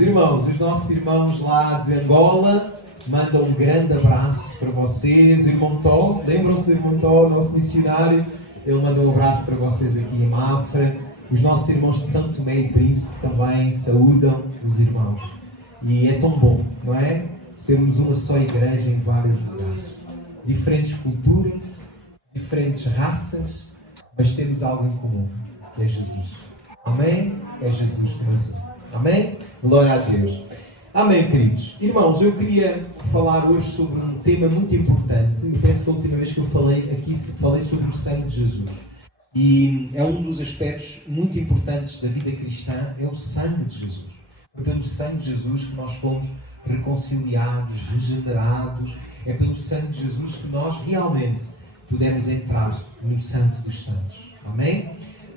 Meus irmãos, os nossos irmãos lá de Angola mandam um grande abraço para vocês. O irmão Tó, lembram-se do irmão Tó, nosso missionário? Ele mandou um abraço para vocês aqui em Mafra. Os nossos irmãos de São Tomé e Príncipe também saúdam os irmãos. E é tão bom, não é? Sermos uma só igreja em vários lugares. Diferentes culturas, diferentes raças, mas temos algo em comum, que é Jesus. Amém? É Jesus que nos une. Amém? Glória a Deus. Amém, queridos. Irmãos, eu queria falar hoje sobre um tema muito importante. E penso que a última vez que eu falei aqui, falei sobre o sangue de Jesus. E é um dos aspectos muito importantes da vida cristã, é o sangue de Jesus. É pelo sangue de Jesus que nós fomos reconciliados, regenerados. É pelo sangue de Jesus que nós realmente podemos entrar no Santo dos Santos. Amém?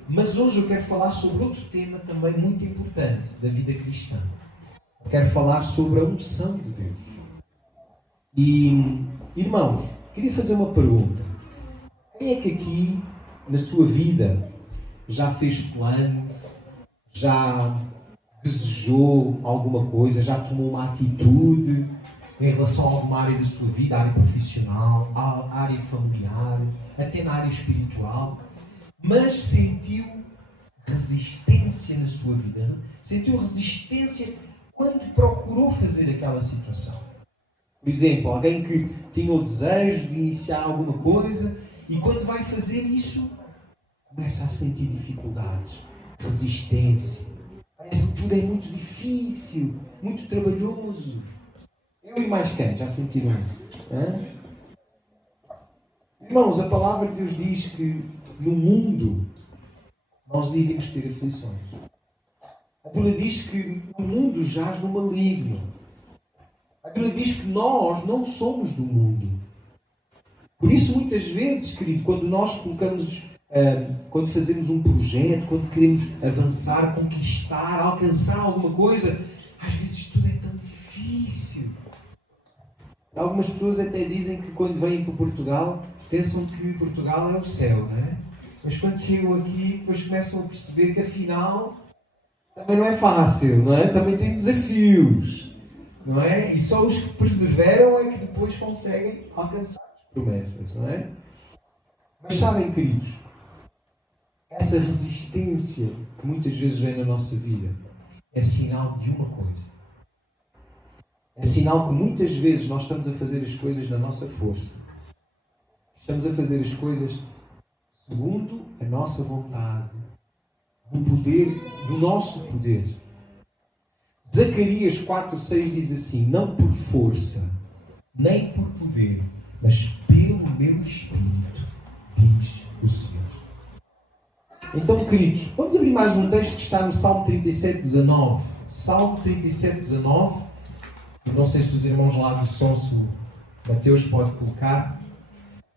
Mas hoje eu quero falar sobre outro tema também muito importante da vida cristã. Eu quero falar sobre a unção de Deus. E, irmãos, queria fazer uma pergunta. Quem é que aqui, na sua vida, já fez planos, já desejou alguma coisa, já tomou uma atitude em relação a alguma área da sua vida, área profissional, área familiar, até na área espiritual, mas sentiu resistência na sua vida? Sentiu resistência quando procurou fazer aquela situação? Por exemplo, alguém que tinha o desejo de iniciar alguma coisa e quando vai fazer isso, começa a sentir dificuldades, resistência. Parece que tudo é muito difícil, muito trabalhoso. Eu e mais quem? Já sentiram isso? Irmãos, a palavra de Deus diz que no mundo nós iríamos ter aflições. A Bíblia diz que o mundo jaz no maligno. A Bíblia diz que nós não somos do mundo. Por isso, muitas vezes, querido, quando nós quando fazemos um projeto, quando queremos avançar, conquistar, alcançar alguma coisa, às vezes tudo é tão difícil. Algumas pessoas até dizem que quando vêm para Portugal, pensam que Portugal é o céu, não é? Mas quando chegam aqui, depois começam a perceber que afinal também não é fácil, não é? Também tem desafios, não é? E só os que perseveram é que depois conseguem alcançar as promessas, não é? Mas sabem, queridos, essa resistência que muitas vezes vem na nossa vida é sinal de uma coisa. É sinal que muitas vezes nós estamos a fazer as coisas na nossa força. Estamos a fazer as coisas segundo a nossa vontade, do nosso poder. Zacarias 4:6 diz assim: não por força, nem por poder, mas pelo meu Espírito, diz o Senhor. Então, queridos, vamos abrir mais um texto que está no Salmo 37:19. Salmo 37:19. Eu não sei se os irmãos lá do som, se o Mateus pode colocar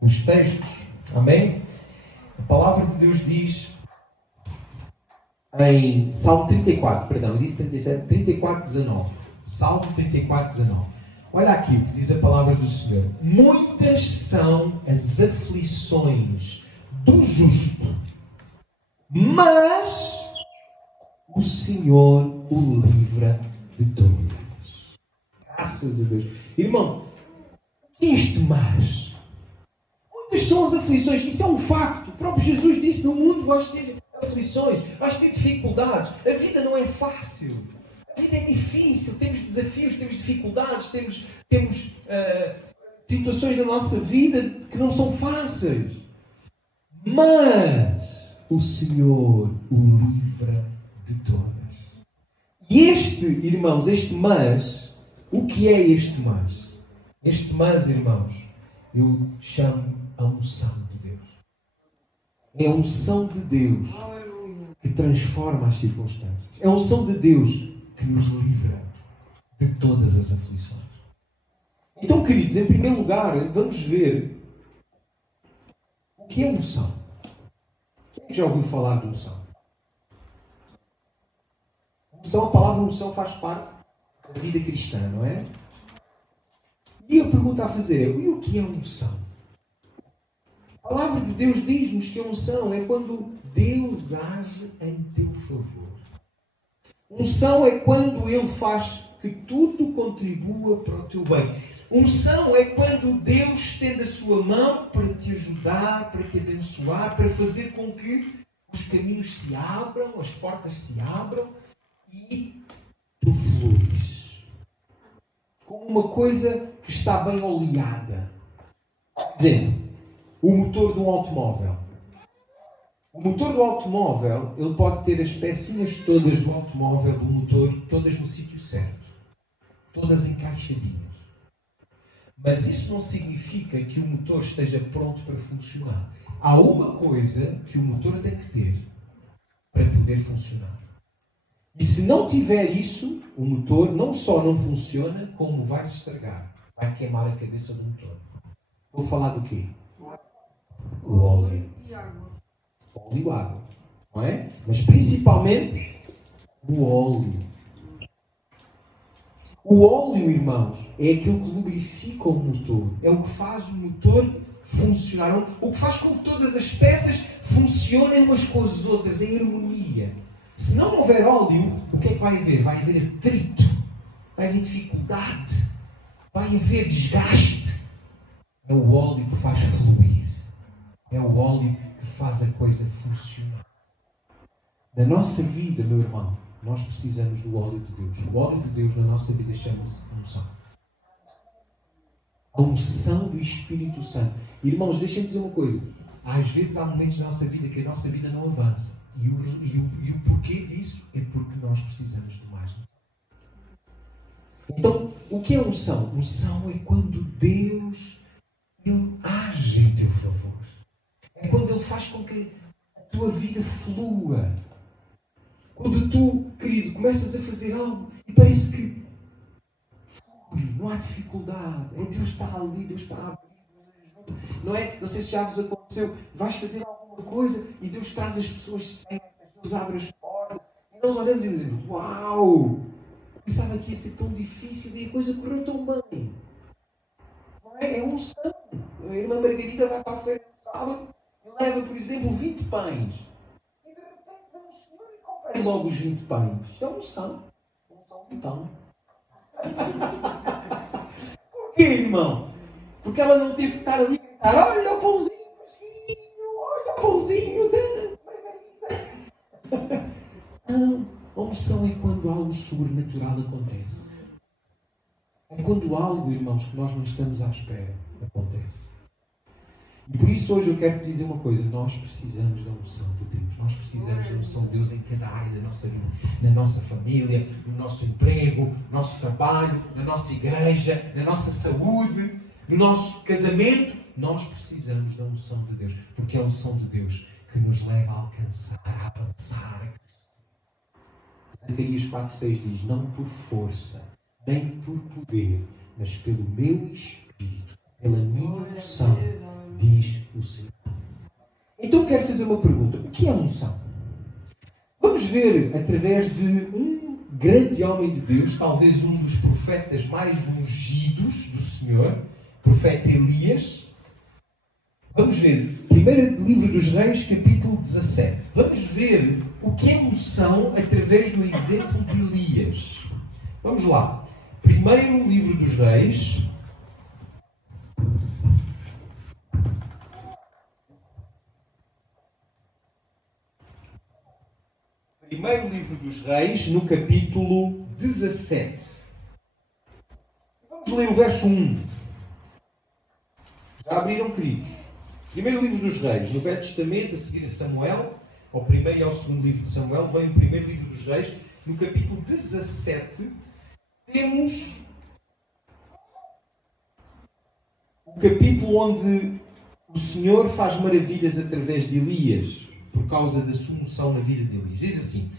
os textos. Amém? A palavra de Deus diz em Salmo 34, perdão, eu disse 37, 34:19. Salmo 34:19. Olha aqui o que diz a palavra do Senhor. Muitas são as aflições do justo, mas o Senhor o livra de todas. Graças a Deus. Irmão, o que é isto mais? Muitas são as aflições. Isso é um facto. O próprio Jesus disse: no mundo vais ter aflições, vais ter dificuldades. A vida não é fácil. A vida é difícil. Temos desafios, temos dificuldades, temos situações na nossa vida que não são fáceis. Mas o Senhor o livra de todas. E irmãos, o que é este mas? Este mas, irmãos, eu chamo a unção de Deus. É a unção de Deus que transforma as circunstâncias. É a unção de Deus que nos livra de todas as aflições. Então, queridos, em primeiro lugar, vamos ver o que é unção. Quem já ouviu falar de unção? A palavra unção faz parte da vida cristã, não é? E a pergunta a fazer é: e o que é unção? A palavra de Deus diz-nos que a unção é quando Deus age em teu favor. Unção é quando Ele faz que tudo contribua para o teu bem. Unção é quando Deus estende a sua mão para te ajudar, para te abençoar, para fazer com que os caminhos se abram, as portas se abram e tu fluis. Como uma coisa que está bem oleada. Exemplo, o motor de um automóvel. O motor do automóvel, ele pode ter as pecinhas todas do automóvel, do motor, todas no sítio certo. Todas encaixadinhas. Mas isso não significa que o motor esteja pronto para funcionar. Há uma coisa que o motor tem que ter para poder funcionar. E se não tiver isso, o motor não só não funciona, como vai se estragar. Vai queimar a cabeça do motor. Vou falar do quê? O óleo. E água. Óleo e água. Não é? Mas principalmente o óleo. O óleo, irmãos, é aquilo que lubrifica o motor. É o que faz o motor funcionar. O que faz com que todas as peças funcionem umas com as outras, em harmonia. Se não houver óleo, o que é que vai haver? Vai haver atrito. Vai haver dificuldade. Vai haver desgaste. É o óleo que faz fluir. É o óleo que faz a coisa funcionar. Na nossa vida, meu irmão, nós precisamos do óleo de Deus. O óleo de Deus na nossa vida chama-se unção. A unção do Espírito Santo. Irmãos, deixem-me dizer uma coisa. Às vezes há momentos na nossa vida que a nossa vida não avança. E o porquê disso é porque nós precisamos de mais. Então, o que é unção? Unção é quando Deus Ele age em teu favor. É quando Ele faz com que a tua vida flua. Quando tu, querido, começas a fazer algo e parece que flui, não há dificuldade. É Deus está ali, Deus está a abrir. Não é? Não sei se já vos aconteceu. Vais fazer alguma coisa e Deus traz as pessoas certas, Deus abre as portas. E nós olhamos e dizemos, uau! Pensava que ia ser tão difícil e a coisa correu tão bem. Não é? É unção. A irmã Margarida vai para a feira no sábado e leva, por exemplo, 20 pães. E de repente vem o Senhor e compra logo os 20 pães. Isto é unção. Unção de pão. Porquê, irmão? Porque ela não teve que estar ali a gritar, olha o pãozinho fresquinho, olha o pãozinho da Margarida. Não, a unção é quando algo sobrenatural acontece. É quando algo, irmãos, que nós não estamos à espera, acontece. E por isso hoje eu quero te dizer uma coisa. Nós precisamos da unção de Deus. Nós precisamos da unção de Deus em cada área da nossa vida. Na nossa família, no nosso emprego, no nosso trabalho, na nossa igreja, na nossa saúde, no nosso casamento. Nós precisamos da unção de Deus. Porque é a unção de Deus que nos leva a alcançar, a avançar. Zacarias 4,6 diz, não por força, nem por poder, mas pelo meu Espírito, pela minha unção, diz o Senhor. Então quero fazer uma pergunta. O que é unção? Vamos ver através de um grande homem de Deus, talvez um dos profetas mais ungidos do Senhor, profeta Elias. Vamos ver, primeiro livro dos Reis, capítulo 17. Vamos ver o que é unção através do exemplo de Elias. Vamos lá. Primeiro livro dos Reis. Primeiro livro dos Reis, no capítulo 17. Vamos ler o verso 1. Já abriram, queridos? Primeiro livro dos Reis, no Velho Testamento, a seguir a Samuel, ao primeiro e ao segundo livro de Samuel, vem o primeiro livro dos Reis, no capítulo 17, temos o capítulo onde o Senhor faz maravilhas através de Elias, por causa da sua unção na vida de Elias. Diz assim,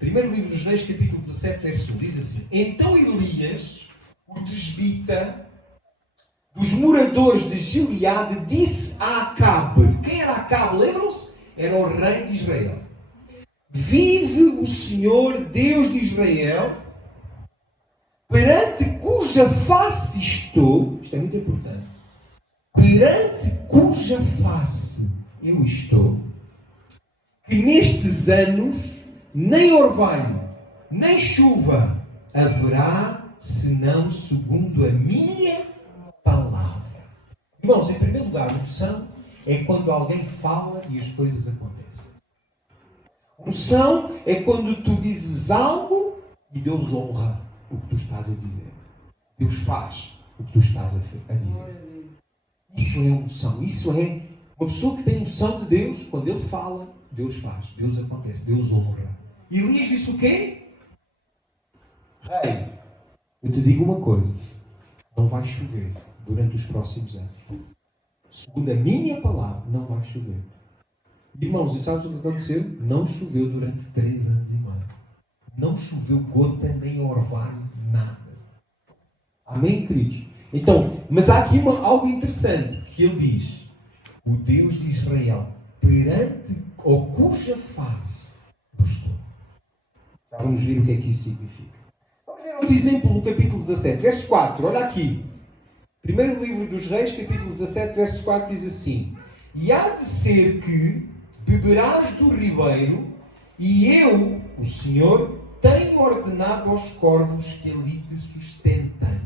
primeiro livro dos Reis, capítulo 17, verso 1, diz assim, então Elias, o tesbita, dos moradores de Gileade, disse a Acabe. Quem era Acabe? Lembram-se? Era o rei de Israel. Vive o Senhor, Deus de Israel, perante cuja face estou, isto é muito importante, perante cuja face eu estou, que nestes anos nem orvalho, nem chuva haverá, senão segundo a minha palavra. Irmãos, em primeiro lugar, unção é quando alguém fala e as coisas acontecem. Unção é quando tu dizes algo e Deus honra o que tu estás a dizer. Deus faz o que tu estás a dizer. Isso é unção. Isso é uma pessoa que tem unção de Deus. Quando ele fala, Deus faz. Deus acontece. Deus honra. E Elias disse o quê? Rei, eu te digo uma coisa. Não vai chover durante os próximos anos. Segundo a minha palavra, não vai chover. Irmãos, e sabes o que aconteceu? Não choveu durante 3 anos e meio. Não choveu gota nem orvalho, nada. Amém, queridos? Então, mas há aqui algo interessante que ele diz. O Deus de Israel, perante ou cuja face eu estou. Já vamos ver o que é que isso significa. Vamos ver outro exemplo no capítulo 17, verso 4. Olha aqui. Primeiro livro dos Reis, capítulo 17, verso 4, diz assim: E há de ser que beberás do ribeiro, e eu, o Senhor, tenho ordenado aos corvos que ali te sustentem.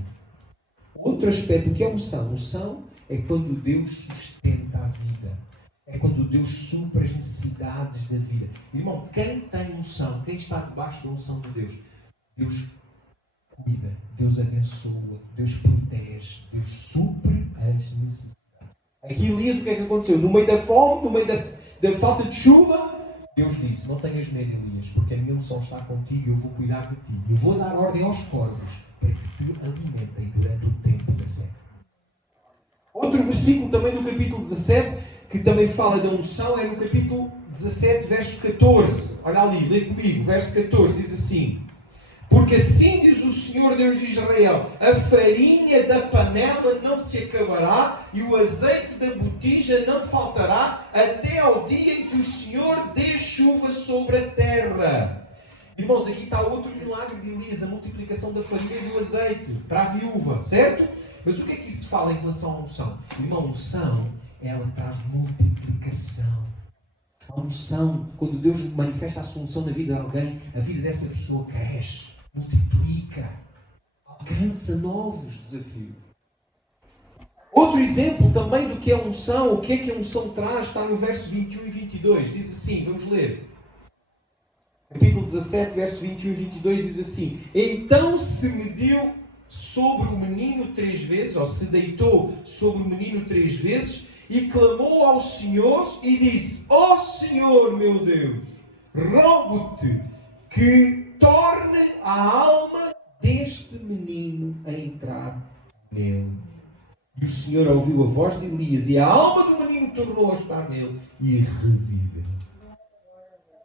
Outro aspecto, o que é unção? Unção é quando Deus sustenta a vida. É quando Deus supra as necessidades da vida. Irmão, quem tem unção, quem está debaixo da unção de Deus, Deus cuida, Deus abençoa, Deus protege, Deus supre as necessidades. Aqui Elias, o que é que aconteceu? No meio da fome, no meio da falta de chuva, Deus disse: não tenhas medo, Elias, porque a minha unção está contigo e eu vou cuidar de ti. Eu vou dar ordem aos corvos para que te alimentem durante o tempo da seca. Outro versículo também no capítulo 17, que também fala da unção, é no capítulo 17, verso 14. Olha ali, lê comigo, verso 14, diz assim: Porque assim diz o Senhor Deus de Israel: a farinha da panela não se acabará e o azeite da botija não faltará até ao dia em que o Senhor dê chuva sobre a terra. Irmãos, aqui está outro milagre de Elias, a multiplicação da farinha e do azeite para a viúva, certo? Mas o que é que isso fala em relação à unção? Irmão, a unção, ela traz multiplicação. A unção, quando Deus manifesta a sua unção na vida de alguém, a vida dessa pessoa cresce, multiplica, alcança novos desafios. Outro exemplo também do que é unção, o que é que a unção traz, está no verso 21 e 22. Diz assim, vamos ler. Capítulo 17, verso 21 e 22 diz assim: Então se mediu sobre o menino 3 vezes, ou se deitou sobre o menino 3 vezes, e clamou ao Senhor e disse: Ó Senhor meu Deus, rogo-te que torne a alma deste menino a entrar nele. E o Senhor ouviu a voz de Elias, e a alma do menino tornou a estar nele, e reviveu.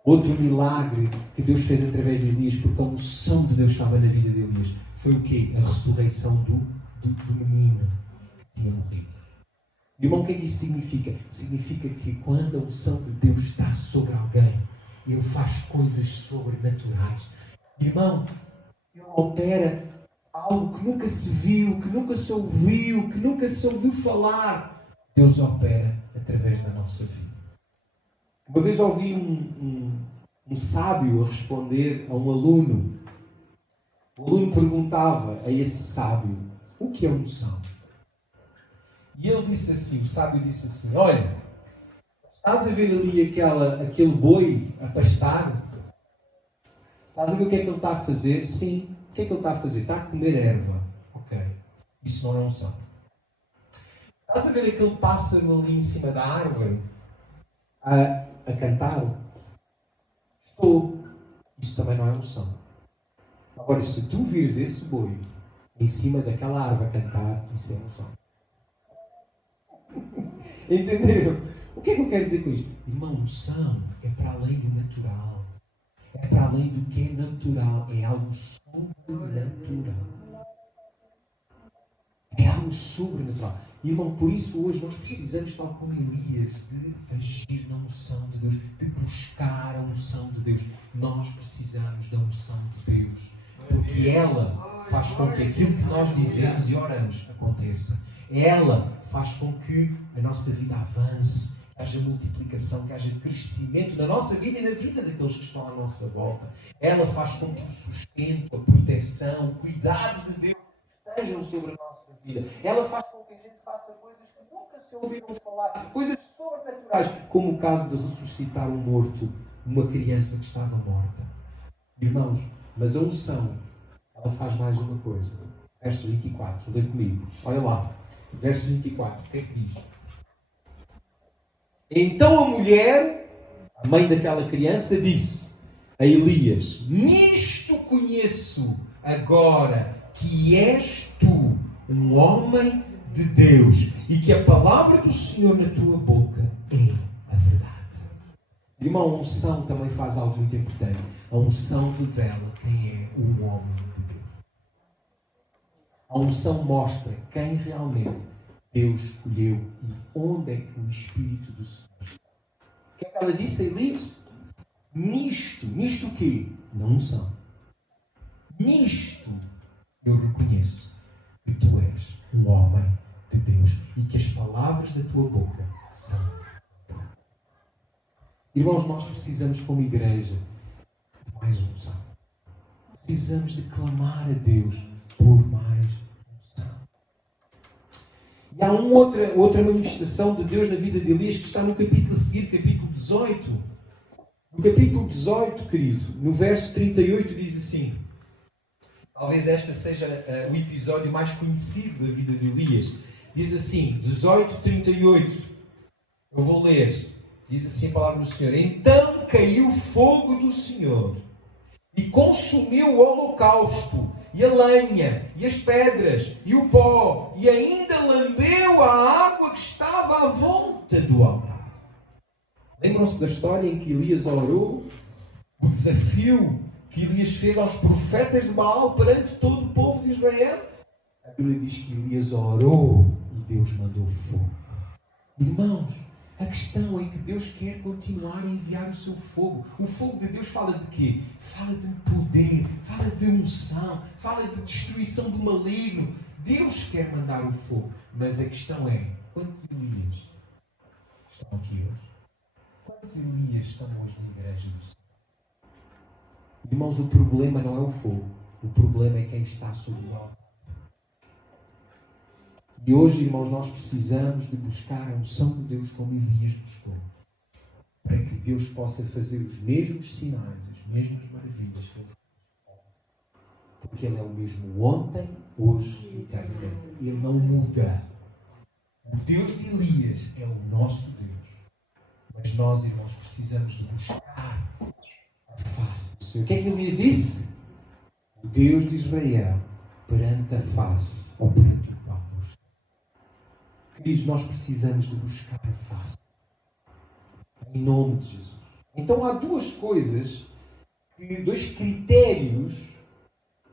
Outro milagre que Deus fez através de Elias, porque a unção de Deus estava na vida de Elias, foi o quê? A ressurreição do menino que tinha morrido. Irmão, o que é que isso significa? Significa que quando a unção de Deus está sobre alguém, Ele faz coisas sobrenaturais. Irmão, Ele opera algo que nunca se viu, que nunca se ouviu, que nunca se ouviu falar. Deus opera através da nossa vida. Uma vez ouvi um sábio a responder a um aluno. O aluno perguntava a esse sábio: o que é unção? E ele disse assim, o sábio disse assim: olha, estás a ver ali aquele boi a pastar? Estás a ver o que é que ele está a fazer? Sim. O que é que ele está a fazer? Está a comer erva. Ok. Isso não é unção. Estás a ver aquele pássaro ali em cima da árvore? A cantar? Estou. Isso também não é unção. Agora, se tu vires esse boi em cima daquela árvore a cantar, isso é unção. Entenderam? O que é que eu quero dizer com isto? Irmão, unção é para além do natural. É para além do que é natural. É algo sobrenatural. É algo sobrenatural. Irmão, por isso hoje nós precisamos, tal como Elias, de agir na unção de Deus, de buscar a unção de Deus. Nós precisamos da unção de Deus, porque ela faz com que aquilo que nós dizemos e oramos aconteça. Ela faz com que a nossa vida avance. que haja multiplicação, que haja crescimento na nossa vida e na vida daqueles que estão à nossa volta. Ela faz com que o sustento, a proteção, o cuidado de Deus estejam sobre a nossa vida. Ela faz com que a gente faça coisas que nunca se ouviram falar, coisas sobrenaturais, como o caso de ressuscitar um morto, uma criança que estava morta. Irmãos, mas a unção, ela faz mais uma coisa. Verso 24, lê comigo. Olha lá, verso 24, o que é que diz? Então a mulher, a mãe daquela criança, disse a Elias: nisto conheço agora que és tu um homem de Deus e que a palavra do Senhor na tua boca é a verdade. Irmão, a unção também faz algo muito importante. A unção revela quem é o homem de Deus. A unção mostra quem realmente Deus escolheu e onde é que o Espírito do Senhor está. O que é que ela disse a Elias? Nisto o quê? Na unção. Nisto eu reconheço que tu és um homem de Deus e que as palavras da tua boca são. Irmãos, nós precisamos, como igreja, de mais unção. Precisamos de clamar a Deus por mais unção. E há outra manifestação de Deus na vida de Elias que está no capítulo a seguir, capítulo 18. No capítulo 18, querido, no verso 38, diz assim. Talvez este seja o episódio mais conhecido da vida de Elias. Diz assim, 18:38. Eu vou ler. Diz assim a palavra do Senhor. Então caiu o fogo do Senhor e consumiu o holocausto, e a lenha, e as pedras, e o pó, e ainda lambeu a água que estava à volta do altar. Lembram-se da história em que Elias orou? O desafio que Elias fez aos profetas de Baal perante todo o povo de Israel? A Bíblia diz que Elias orou e Deus mandou fogo. Irmãos, a questão é que Deus quer continuar a enviar o seu fogo. O fogo de Deus fala de quê? Fala de poder, fala de unção, fala de destruição do maligno. Deus quer mandar o fogo. Mas a questão é, quantos Elias estão aqui hoje? Quantos Elias estão hoje na igreja do Senhor? Irmãos, o problema não é o fogo. O problema é quem está sobre o altar. E hoje, irmãos, nós precisamos de buscar a unção de Deus como Elias buscou. Para que Deus possa fazer os mesmos sinais, as mesmas maravilhas que Ele fez. Porque Ele é o mesmo ontem, hoje e eternamente. Ele não muda. O Deus de Elias é o nosso Deus. Mas nós, irmãos, precisamos de buscar a face do Senhor. O que é que Elias disse? O Deus de Israel perante a face, ou perante o qual nós estamos. Queridos, nós precisamos de buscar a face. Em nome de Jesus. Então há duas coisas, dois critérios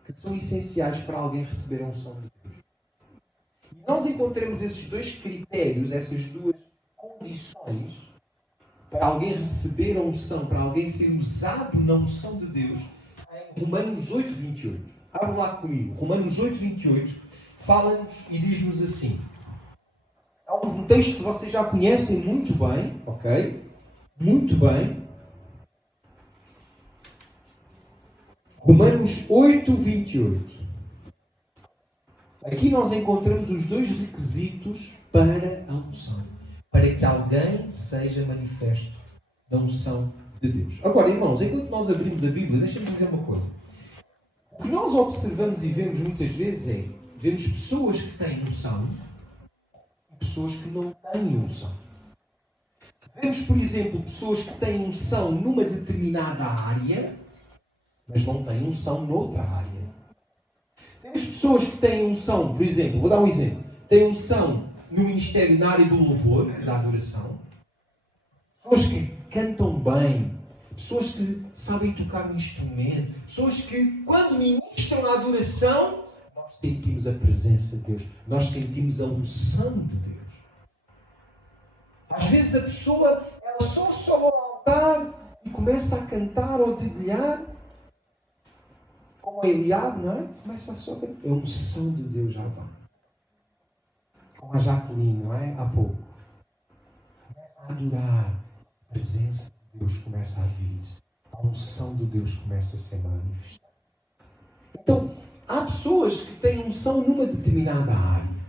que são essenciais para alguém receber a unção de Deus. E nós encontramos esses dois critérios, essas duas condições, para alguém receber a unção, para alguém ser usado na unção de Deus, em Romanos 8:28. Abra lá comigo. Romanos 8:28 fala-nos e diz-nos assim. É um texto que vocês já conhecem muito bem, ok? Muito bem. Romanos 8:28. Aqui nós encontramos os dois requisitos para a unção. Para que alguém seja manifesto da unção de Deus. Agora, irmãos, enquanto nós abrimos a Bíblia, deixa-me dizer uma coisa. O que nós observamos e vemos muitas vezes vemos pessoas que têm unção e pessoas que não têm unção. Vemos, por exemplo, pessoas que têm unção numa determinada área, mas não têm unção noutra área. Temos pessoas que têm unção, por exemplo, vou dar um exemplo, têm unção no ministério na área do louvor, da adoração. Pessoas que cantam bem, pessoas que sabem tocar um instrumento, pessoas que, quando ministram a adoração, nós sentimos a presença de Deus, nós sentimos a unção de Deus. Às vezes a pessoa, ela só sobe ao altar e começa a cantar ou dedilhar, como Eliabe, não é? Começa a só cantar. A unção de Deus já vai. Como a Jacqueline, não é? Há pouco. Começa a adorar, a presença de Deus começa a vir. A unção de Deus começa a ser manifestada. Então, há pessoas que têm unção numa determinada área.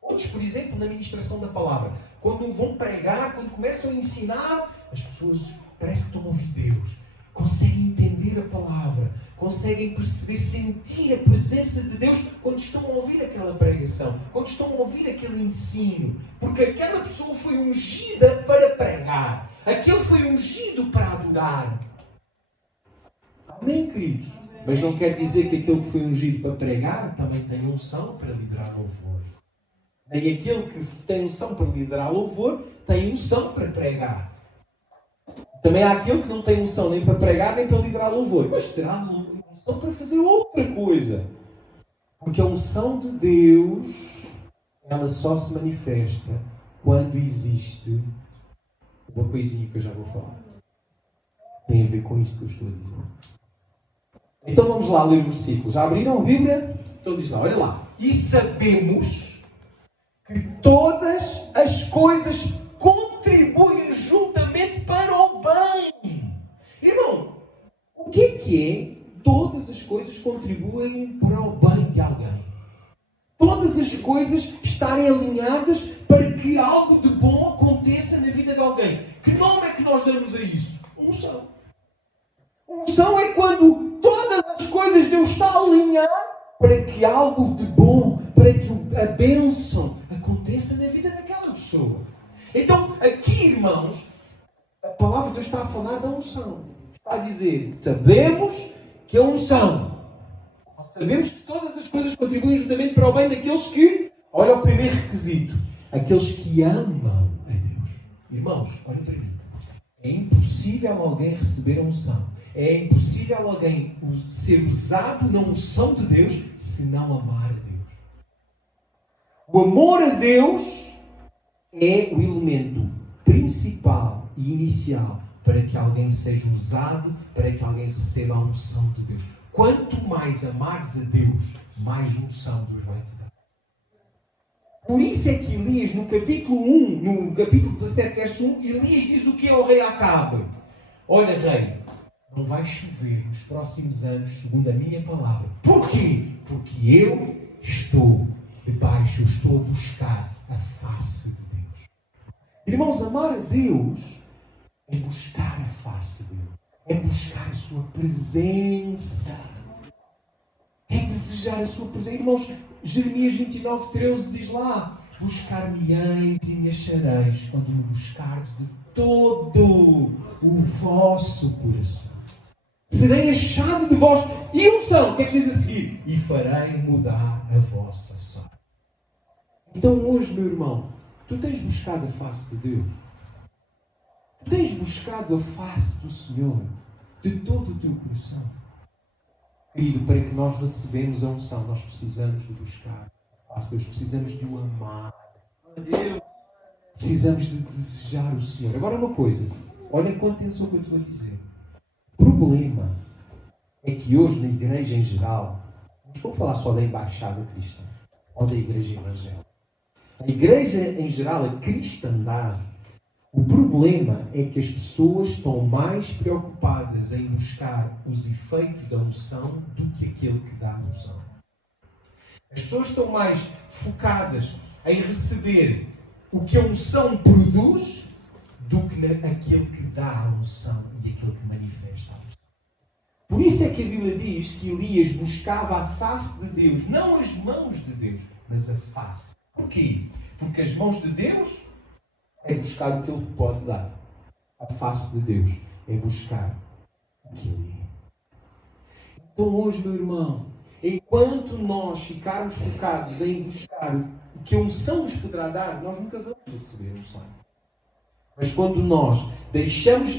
Outros, por exemplo, na ministração da palavra. Quando vão pregar, quando começam a ensinar, as pessoas parecem que estão a ouvir Deus. Conseguem entender a palavra. Conseguem perceber, sentir a presença de Deus quando estão a ouvir aquela pregação. Quando estão a ouvir aquele ensino. Porque aquela pessoa foi ungida para pregar. Aquele foi ungido para adorar. Amém, queridos? Mas não quer dizer que aquele que foi ungido para pregar também tem unção para liderar louvor. Nem aquele que tem unção para liderar louvor tem unção para pregar. Também há aquele que não tem unção nem para pregar nem para liderar louvor. Mas terá unção para fazer outra coisa. Porque a unção de Deus, ela só se manifesta quando existe uma coisinha que eu já vou falar. Tem a ver com isto que eu estou a dizer. Então vamos lá ler o versículo. Já abriram a Bíblia? Então diz lá, olha lá. E sabemos que todas as coisas contribuem juntamente para o bem. Irmão, o que é todas as coisas contribuem para o bem de alguém? Todas as coisas estarem alinhadas para que algo de bom aconteça na vida de alguém. Que nome é que nós damos a isso? Unção. Unção é quando todas as coisas Deus está a alinhar para que algo de bom, para que a bênção aconteça na vida daquela pessoa. Então, aqui, irmãos, a palavra de Deus está a falar da unção. Está a dizer, sabemos que a unção. Sabemos que todas as coisas contribuem juntamente para o bem daqueles que, olha o primeiro requisito, aqueles que amam a Deus. Irmãos, olhem para mim. É impossível alguém receber a unção. É impossível alguém ser usado na unção de Deus se não amar a Deus. O amor a Deus é o elemento principal e inicial para que alguém seja usado, para que alguém receba a unção de Deus. Quanto mais amares a Deus, mais unção Deus vai te dar. Por isso é que Elias, no capítulo 1, no capítulo 17, verso 1, Elias diz o que é ao rei Acabe. Olha, rei, não vai chover nos próximos anos, segundo a minha palavra. Porquê? Porque eu estou debaixo, eu estou a buscar a face de Deus. Irmãos, amar a Deus é buscar a face de Deus. É buscar a sua presença. É desejar a sua presença. Irmãos, Jeremias 29:13 diz lá: buscar-me-eis e me achareis quando me buscardes de todo o vosso coração. Serei achado de vós. E unção, o que é que diz a seguir? E farei mudar a vossa sorte. Então hoje, meu irmão, tu tens buscado a face de Deus? Tu tens buscado a face do Senhor de todo o teu coração? Querido, para que nós recebemos a unção, nós precisamos de buscar a face de Deus. Precisamos de o amar. Precisamos de desejar o Senhor. Agora uma coisa, olha com atenção o que eu te vou dizer. O problema é que hoje na igreja em geral, não estou a falar só da embaixada cristã ou da igreja evangélica. A igreja em geral, a cristandade, o problema é que as pessoas estão mais preocupadas em buscar os efeitos da unção do que aquele que dá a unção. As pessoas estão mais focadas em receber o que a unção produz do que aquele que dá a unção e aquele que manifesta a unção. Por isso é que a Bíblia diz que Elias buscava a face de Deus, não as mãos de Deus, mas a face. Porquê? Porque as mãos de Deus é buscar o que Ele pode dar. A face de Deus é buscar o que Ele é. Então hoje, meu irmão, enquanto nós ficarmos focados em buscar o que a unção nos poderá dar, nós nunca vamos receber a unção. Mas quando nós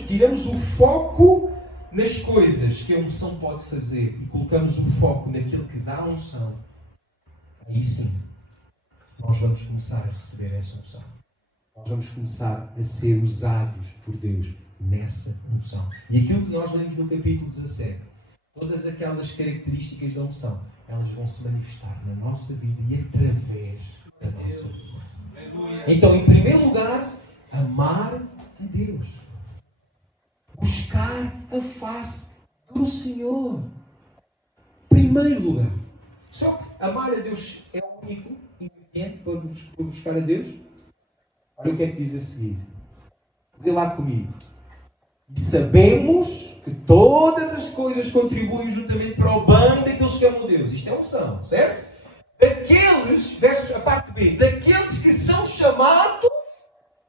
tiramos o foco nas coisas que a unção pode fazer e colocamos o foco naquilo que dá a unção, aí sim, nós vamos começar a receber essa unção. Nós vamos começar a ser usados por Deus nessa unção. E aquilo que nós lemos no capítulo 17, todas aquelas características da unção, elas vão se manifestar na nossa vida e através da nossa vida. Então, em primeiro lugar, amar a Deus. Buscar a face do Senhor. Primeiro lugar. Só que amar a Deus é o único ingrediente para buscar a Deus? Olha o que é que diz a seguir. Lê lá comigo. E sabemos que todas as coisas contribuem juntamente para o bem daqueles que amam Deus. Isto é unção, certo? Daqueles, verso, a parte B, daqueles que são chamados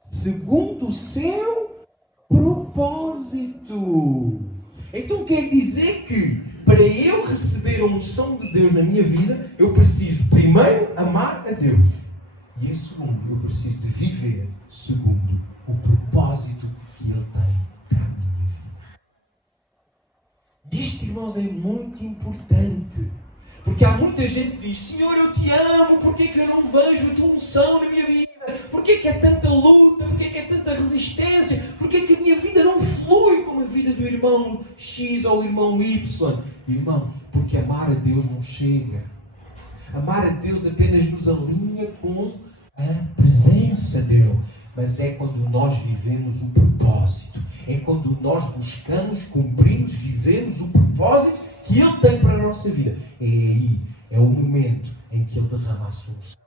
segundo o seu propósito. Então quer dizer que para eu receber a unção de Deus na minha vida, eu preciso primeiro amar a Deus. E em segundo, eu preciso de viver segundo o propósito que Ele tem para a minha vida. Isto, irmãos, é muito importante. Porque há muita gente que diz: Senhor, eu te amo, porquê que eu não vejo a tua unção na minha vida? Porquê que é tanta luta? Porquê que é tanta resistência? Porquê que a minha vida não flui como a vida do irmão X ou o irmão Y? Irmão, porque amar a Deus não chega. Amar a Deus apenas nos alinha com a presença dele. Mas é quando nós vivemos o propósito. É quando nós buscamos, cumprimos, vivemos o propósito que Ele tem para a nossa vida. É aí, é o momento em que Ele derrama a sua unção.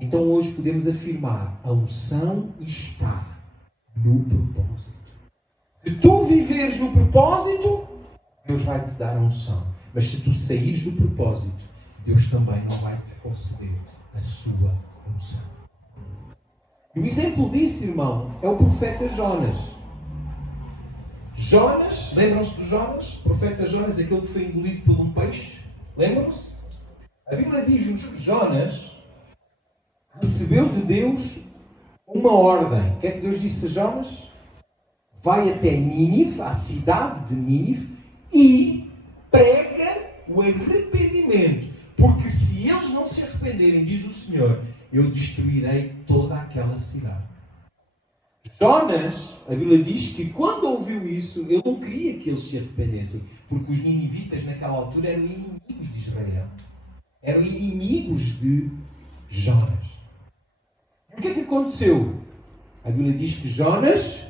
Então hoje podemos afirmar: a unção está no propósito. Se tu viveres no propósito, Deus vai te dar a unção. Mas se tu saíres do propósito, Deus também não vai te conceder a sua unção. E o exemplo disso, irmão, é o profeta Jonas. Jonas, lembram-se de Jonas? O profeta Jonas, aquele que foi engolido por um peixe? Lembram-se? A Bíblia diz que Jonas recebeu de Deus uma ordem. O que é que Deus disse a Jonas? Vai até Nínive, à cidade de Nínive, e prega o arrependimento. Porque se eles não se arrependerem, diz o Senhor, eu destruirei toda aquela cidade. Jonas, a Bíblia diz que quando ouviu isso, ele não queria que eles se arrependessem. Porque os ninivitas naquela altura eram inimigos de Israel. Eram inimigos de Jonas. E o que é que aconteceu? A Bíblia diz que Jonas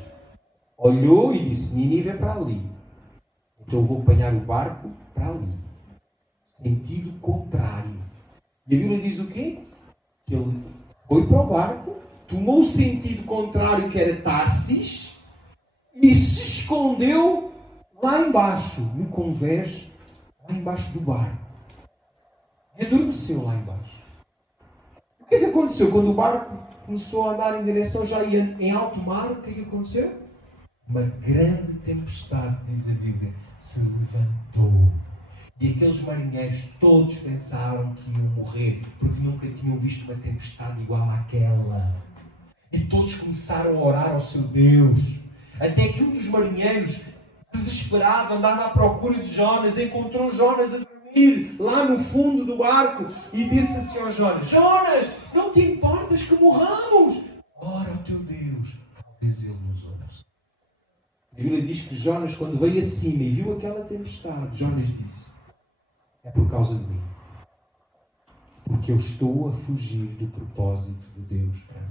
olhou e disse: Nínive é para ali. Então eu vou apanhar o barco para ali. Sentido contrário. E a Bíblia diz o quê? Que ele foi para o barco, tomou o sentido contrário, que era Tarsis, e se escondeu lá embaixo, no convés, lá embaixo do barco. E adormeceu lá embaixo. O que é que aconteceu? Quando o barco começou a andar em direção, já ia em alto mar, o que é que aconteceu? Uma grande tempestade, diz a Bíblia, se levantou. E aqueles marinheiros todos pensaram que iam morrer, porque nunca tinham visto uma tempestade igual àquela. E todos começaram a orar ao seu Deus. Até que um dos marinheiros, desesperado, andava à procura de Jonas, encontrou Jonas a dormir lá no fundo do barco e disse assim ao Jonas: Jonas, não te importas que morramos? Ora ao teu Deus, talvez ele nos ouça. A Bíblia diz que Jonas, quando veio acima e viu aquela tempestade, Jonas disse: é por causa de mim. Porque eu estou a fugir do propósito de Deus para mim.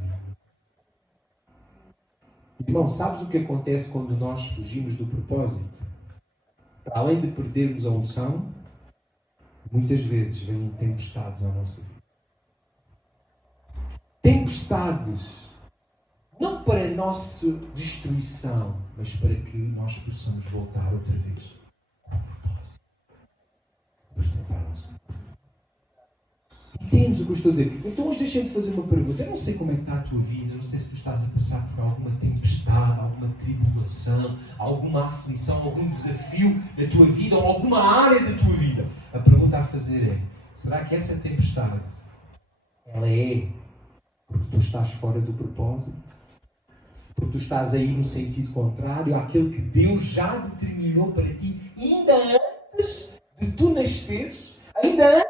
Irmão, sabes o que acontece quando nós fugimos do propósito? Para além de perdermos a unção, muitas vezes vêm tempestades à nossa vida. Tempestades, não para a nossa destruição, mas para que nós possamos voltar outra vez ao propósito. Entendes o que eu estou a dizer? Então hoje deixem-me fazer uma pergunta. Eu não sei como é que está a tua vida, eu não sei se tu estás a passar por alguma tempestade, alguma tribulação, alguma aflição, algum desafio na tua vida ou alguma área da tua vida. A pergunta a fazer é: será que essa tempestade, ela é porque tu estás fora do propósito? Porque tu estás aí no sentido contrário àquele que Deus já determinou para ti, ainda antes de tu nasceres, ainda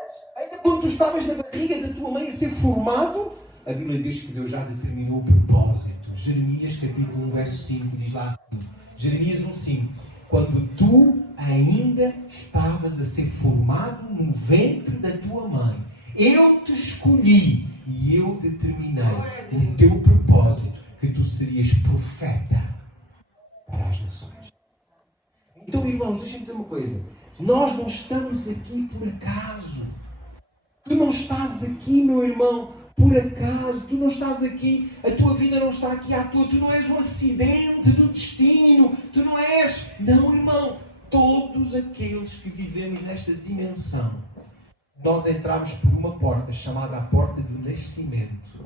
quando tu estavas na barriga da tua mãe a ser formado? A Bíblia diz que Deus já determinou o propósito. Jeremias capítulo 1, verso 5, diz lá assim, Jeremias 1,5: quando tu ainda estavas a ser formado no ventre da tua mãe, eu te escolhi e eu determinei o teu propósito que tu serias profeta para as nações. Então, irmãos, deixem-me dizer uma coisa. Nós não estamos aqui por acaso. Tu não estás aqui, meu irmão, por acaso. Tu não estás aqui, a tua vida não está aqui à toa. Tu não és um acidente do destino. Tu não és... Não, irmão. Todos aqueles que vivemos nesta dimensão, nós entramos por uma porta chamada a porta do nascimento.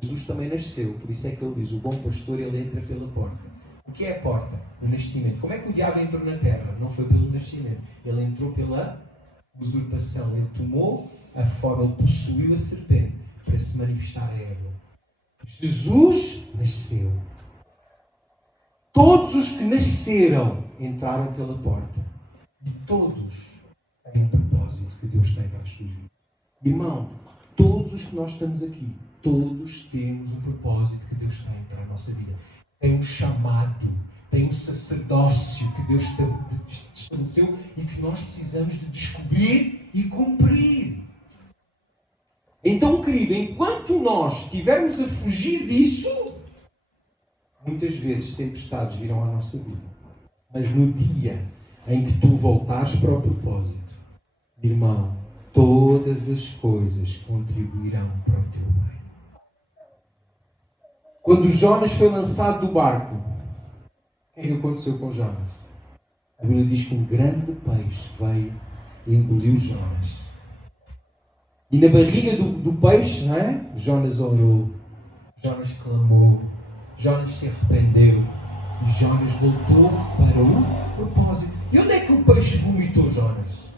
Jesus também nasceu, por isso é que ele diz, o bom pastor, ele entra pela porta. O que é a porta? O nascimento. Como é que o diabo entrou na terra? Não foi pelo nascimento. Ele entrou pela usurpação. Ele tomou a forma, ele possuiu a serpente para se manifestar a Eva. Jesus nasceu. Todos os que nasceram entraram pela porta. E todos têm um propósito que Deus tem para as suas vidas. Irmão, todos os que nós estamos aqui, todos temos um propósito que Deus tem para a nossa vida. Tem um chamado, tem um sacerdócio que Deus estabeleceu e que nós precisamos de descobrir e cumprir. Então, querido, enquanto nós estivermos a fugir disso, muitas vezes tempestades virão à nossa vida. Mas no dia em que tu voltares para o propósito, irmão, todas as coisas contribuirão para o teu bem. Quando Jonas foi lançado do barco, o que aconteceu com Jonas? A Bíblia diz que um grande peixe veio e engoliu Jonas. E na barriga do peixe, não é? Jonas orou, Jonas clamou, Jonas se arrependeu e Jonas voltou para o propósito. E onde é que o peixe vomitou Jonas?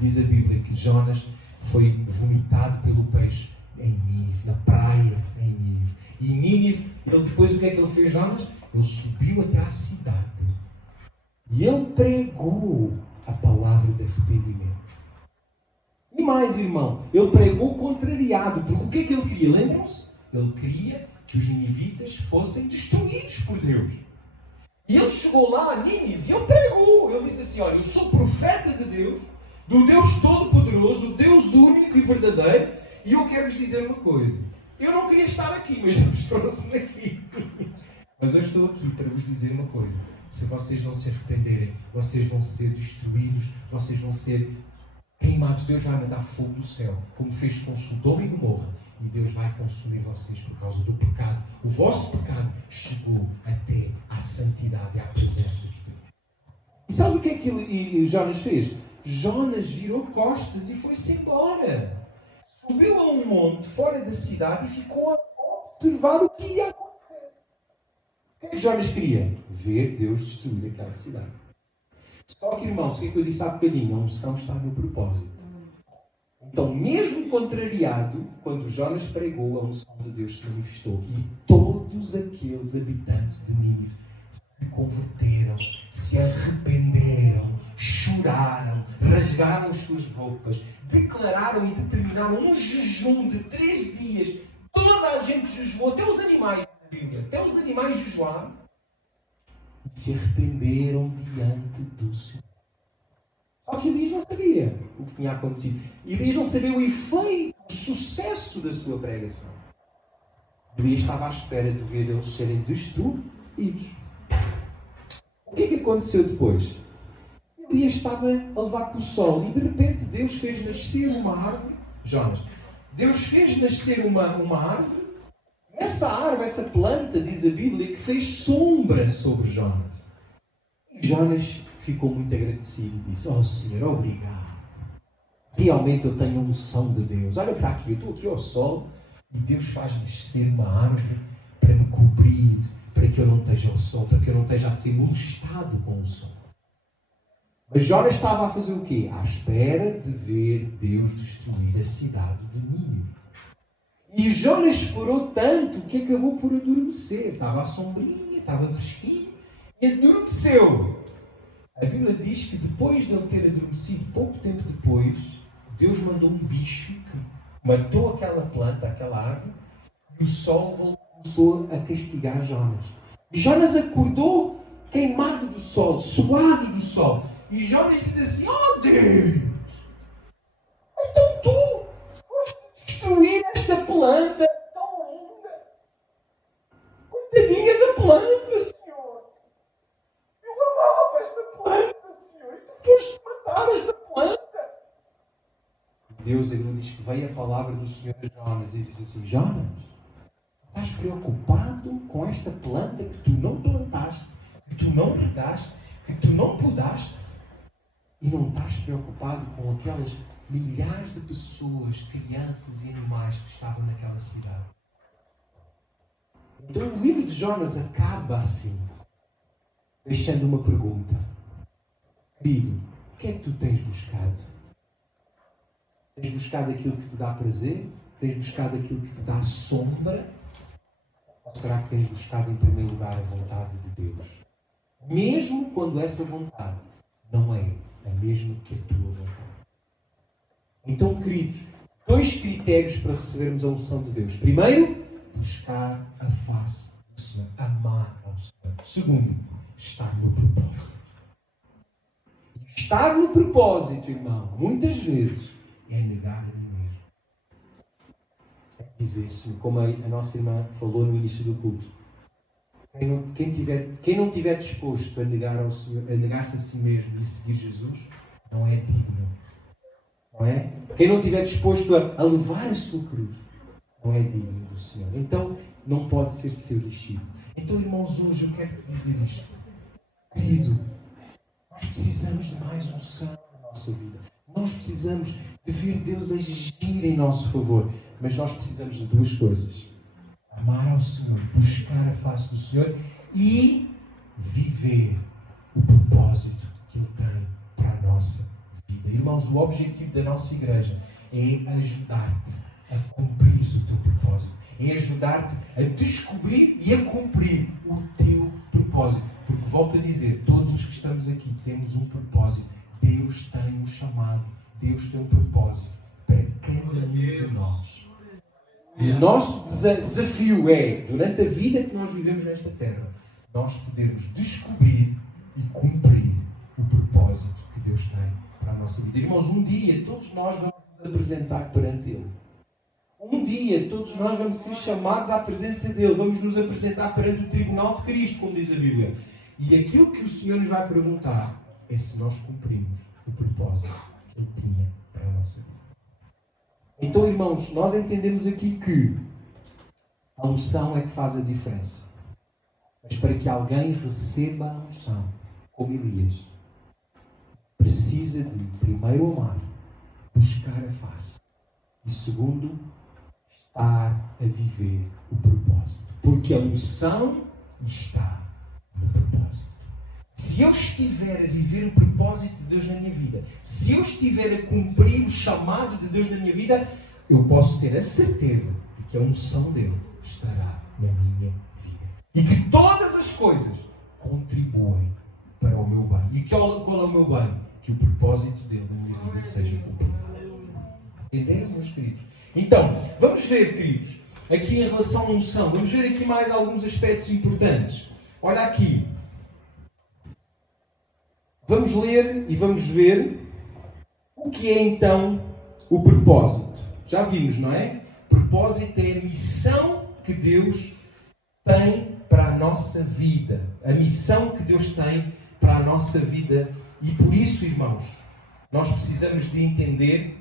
Diz a Bíblia que Jonas foi vomitado pelo peixe em Nínive, na praia em Nínive. E em Nínive, ele depois o que é que ele fez, Jonas? Ele subiu até à cidade. E ele pregou a palavra de arrependimento. E mais, irmão, ele pregou contrariado. Porque o que é que ele queria? Lembram-se? Ele queria que os ninivitas fossem destruídos por Deus. E ele chegou lá a Nínive e ele pregou. Ele disse assim, olha, eu sou profeta de Deus, do Deus Todo-Poderoso, o Deus único e verdadeiro, e eu quero vos dizer uma coisa. Eu não queria estar aqui, mas Deus trouxe-me aqui. Mas eu estou aqui para vos dizer uma coisa. Se vocês não se arrependerem, vocês vão ser destruídos, vocês vão ser queimados. Deus vai mandar fogo do céu, como fez com Sodoma e Gomorra. E Deus vai consumir vocês por causa do pecado. O vosso pecado chegou até à santidade e à presença de Deus. E sabes o que é que Jonas fez? Jonas virou costas e foi-se embora. Subiu a um monte fora da cidade e ficou a observar o que ia acontecer. O que é que Jonas queria? Ver Deus destruir aquela cidade. Só que, irmãos, o que é que eu disse há bocadinho? A unção está no propósito. Então, mesmo contrariado, quando Jonas pregou, a unção de Deus se manifestou. E todos aqueles habitantes de Nínive se converteram, se arrependeram, choraram, rasgaram as suas roupas, declararam e determinaram um jejum de 3 dias. Toda a gente jejuou, até os animais, até os animais jejuaram. E se arrependeram diante do Senhor. Só que Elias não sabia o que tinha acontecido. Elias não sabia o efeito, o sucesso da sua pregação. Elias estava à espera de ver eles serem destruídos. O que é que aconteceu depois? Elias estava a levar com o sol e de repente Deus fez nascer uma árvore. Jonas, Deus fez nascer uma árvore. Essa árvore, essa planta, diz a Bíblia, que fez sombra sobre Jonas. E Jonas ficou muito agradecido e disse, oh Senhor, obrigado. Realmente eu tenho a unção de Deus. Olha para aqui, eu estou aqui ao sol e Deus faz nascer uma árvore para me cobrir, para que eu não esteja ao sol, para que eu não esteja a ser molestado com o sol. Mas Jonas estava a fazer o quê? À espera de ver Deus destruir a cidade de Nínive. E Jonas esperou tanto que acabou por adormecer. Estava à sombrinha, estava fresquinho e adormeceu. A Bíblia diz que depois de ele ter adormecido, pouco tempo depois, Deus mandou um bicho que matou aquela planta, aquela árvore, e o sol começou a castigar Jonas. E Jonas acordou queimado do sol, suado do sol. E Jonas diz assim, oh Deus, então tu foste destruir esta planta tão linda. planta, Senhor. Eu amava esta planta, Senhor. E tu foste matar esta planta. Deus ainda diz que veio a palavra do Senhor a Jonas e disse assim: Jonas, estás preocupado com esta planta que tu não plantaste, que tu não regaste, que tu não podaste? E não estás preocupado com aquelas milhares de pessoas, crianças e animais que estavam naquela cidade? Então o livro de Jonas acaba assim, deixando uma pergunta. Querido, o que é que tu tens buscado? Tens buscado aquilo que te dá prazer? Tens buscado aquilo que te dá sombra? Ou será que tens buscado em primeiro lugar a vontade de Deus? Mesmo quando essa vontade não é a mesma que a tua vontade. Então, queridos, 2 critérios para recebermos a unção de Deus. Primeiro, buscar a face do Senhor, amar ao Senhor. Segundo, estar no propósito. Estar no propósito, irmão, muitas vezes é negar a mim mesmo. É dizer-se, como a nossa irmã falou no início do culto, quem não tiver disposto a negar ao Senhor, a negar-se a si mesmo e seguir Jesus, não é digno. Não é? Quem não estiver disposto a levar a sua cruz, não é digno do Senhor. Então, não pode ser seu discípulo. Então, irmãos, hoje eu quero te dizer isto. Querido, nós precisamos de mais unção na nossa vida. Nós precisamos de ver Deus agir em nosso favor. Mas nós precisamos de 2 coisas. Amar ao Senhor, buscar a face do Senhor e viver o propósito que Ele tem para a nossa vida. Irmãos, o objetivo da nossa igreja é ajudar-te a cumprir o teu propósito. É ajudar-te a descobrir e a cumprir o teu propósito. Porque, volto a dizer, todos os que estamos aqui temos um propósito. Deus tem um chamado. Deus tem um propósito para cada um de nós. E o nosso desafio é, durante a vida que nós vivemos nesta terra, nós podemos descobrir e cumprir o propósito que Deus tem para a nossa vida. Irmãos, um dia todos nós vamos nos apresentar perante Ele. Um dia todos nós vamos ser chamados à presença dEle. Vamos nos apresentar perante o tribunal de Cristo, como diz a Bíblia. E aquilo que o Senhor nos vai perguntar é se nós cumprimos o propósito que Ele tinha para a nossa vida. Então, irmãos, nós entendemos aqui que a unção é que faz a diferença. Mas para que alguém receba a unção, como Elias, precisa de, primeiro, amar, buscar a face. E segundo, estar a viver o propósito. Porque a unção está no propósito. Se eu estiver a viver o propósito de Deus na minha vida, se eu estiver a cumprir o chamado de Deus na minha vida, eu posso ter a certeza de que a unção dele estará na minha vida. E que todas as coisas contribuem para o meu bem. E qual é o meu bem? Que o propósito dele na minha vida seja cumprido. Entenderam, meus queridos? Então, vamos ver, queridos, aqui em relação à unção, vamos ver aqui mais alguns aspectos importantes. Olha aqui. Vamos ler e vamos ver o que é então o propósito. Já vimos, não é? Propósito é a missão que Deus tem para a nossa vida. A missão que Deus tem para a nossa vida. E por isso, irmãos, nós precisamos de entender,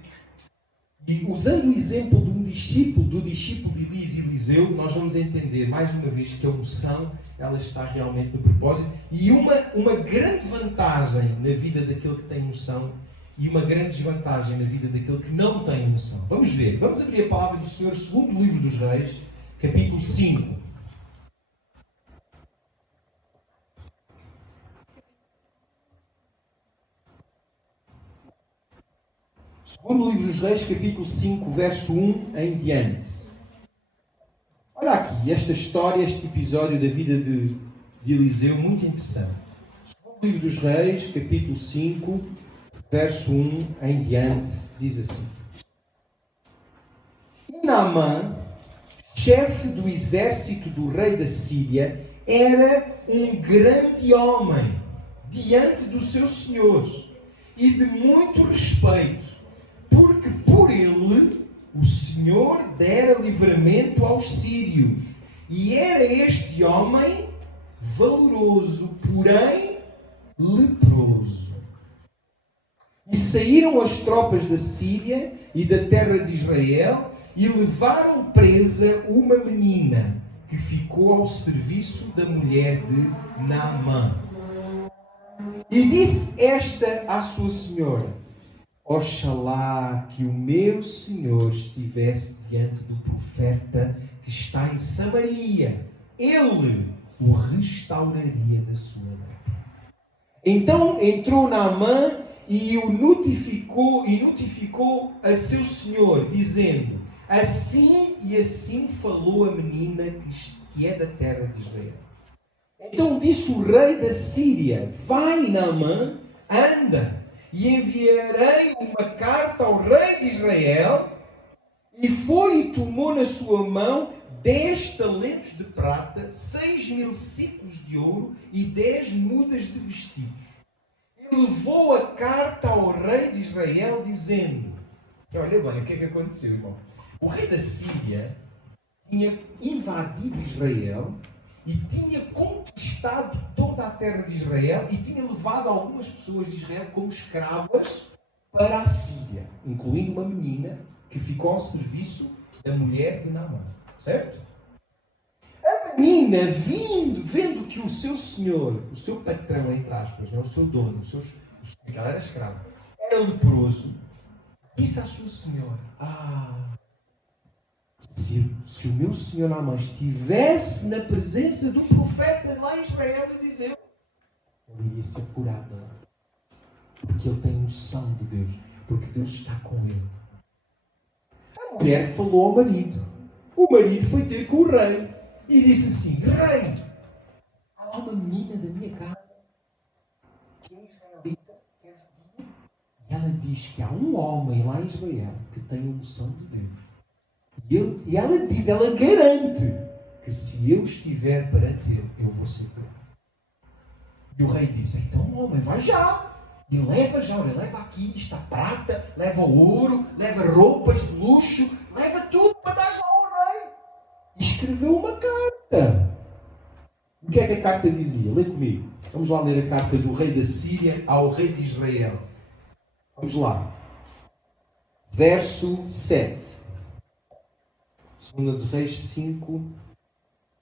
e usando o exemplo de um discípulo, do discípulo de Elias e Eliseu, nós vamos entender mais uma vez que a unção, ela está realmente no propósito. E uma grande vantagem na vida daquele que tem unção e uma grande desvantagem na vida daquele que não tem unção. Vamos ver. Vamos abrir a palavra do Senhor, segundo livro dos Reis, capítulo 5. Segundo livro dos Reis, capítulo 5, verso 1 em diante. Olha aqui, esta história, este episódio da vida de Eliseu, muito interessante. Segundo livro dos Reis, capítulo 5, verso 1 em diante, diz assim. E Naamã, chefe do exército do rei da Síria, era um grande homem diante do seu senhor e de muito respeito, porque por ele o Senhor dera livramento aos sírios. E era este homem valoroso, porém leproso. E saíram as tropas da Síria e da terra de Israel e levaram presa uma menina que ficou ao serviço da mulher de Naamã. E disse esta à sua senhora: oxalá que o meu senhor estivesse diante do profeta que está em Samaria. Ele o restauraria da sua lepra. Então entrou Naamã e o notificou a seu senhor, dizendo: assim e assim falou a menina que é da terra de Israel. Então disse o rei da Síria: vai, Naamã, anda, e enviarei uma carta ao rei de Israel. E foi e tomou na sua mão 10 talentos de prata, 6.000 ciclos de ouro e 10 mudas de vestidos. E levou a carta ao rei de Israel, dizendo: olha bem, o que é que aconteceu, irmão? O rei da Síria tinha invadido Israel e tinha conquistado toda a terra de Israel e tinha levado algumas pessoas de Israel como escravas para a Síria, incluindo uma menina que ficou ao serviço da mulher de Naamã. Certo? A menina, vendo que o seu senhor, o seu patrão, entre aspas, o seu dono, ela era escrava, era leproso, disse à sua senhora: se o meu senhor Naamã estivesse na presença do profeta lá em Israel, ele iria ser curado. Porque ele tem noção de Deus. Porque Deus está com ele. A mulher falou ao marido. O marido foi ter com o rei. E disse assim: rei, há uma menina da minha casa que é israelita, que é judia. E ela diz que há um homem lá em Israel que tem a noção de Deus. E ela garante que se eu estiver para ter, eu vou ser curado. E o rei disse: então, homem, vai já. E leva aqui esta prata, leva ouro, leva roupas de luxo, leva tudo para dar já ao rei. E escreveu uma carta. O que é que a carta dizia? Lê comigo. Vamos lá ler a carta do rei da Síria ao rei de Israel. Vamos lá. Verso 7. 2 Reis 5,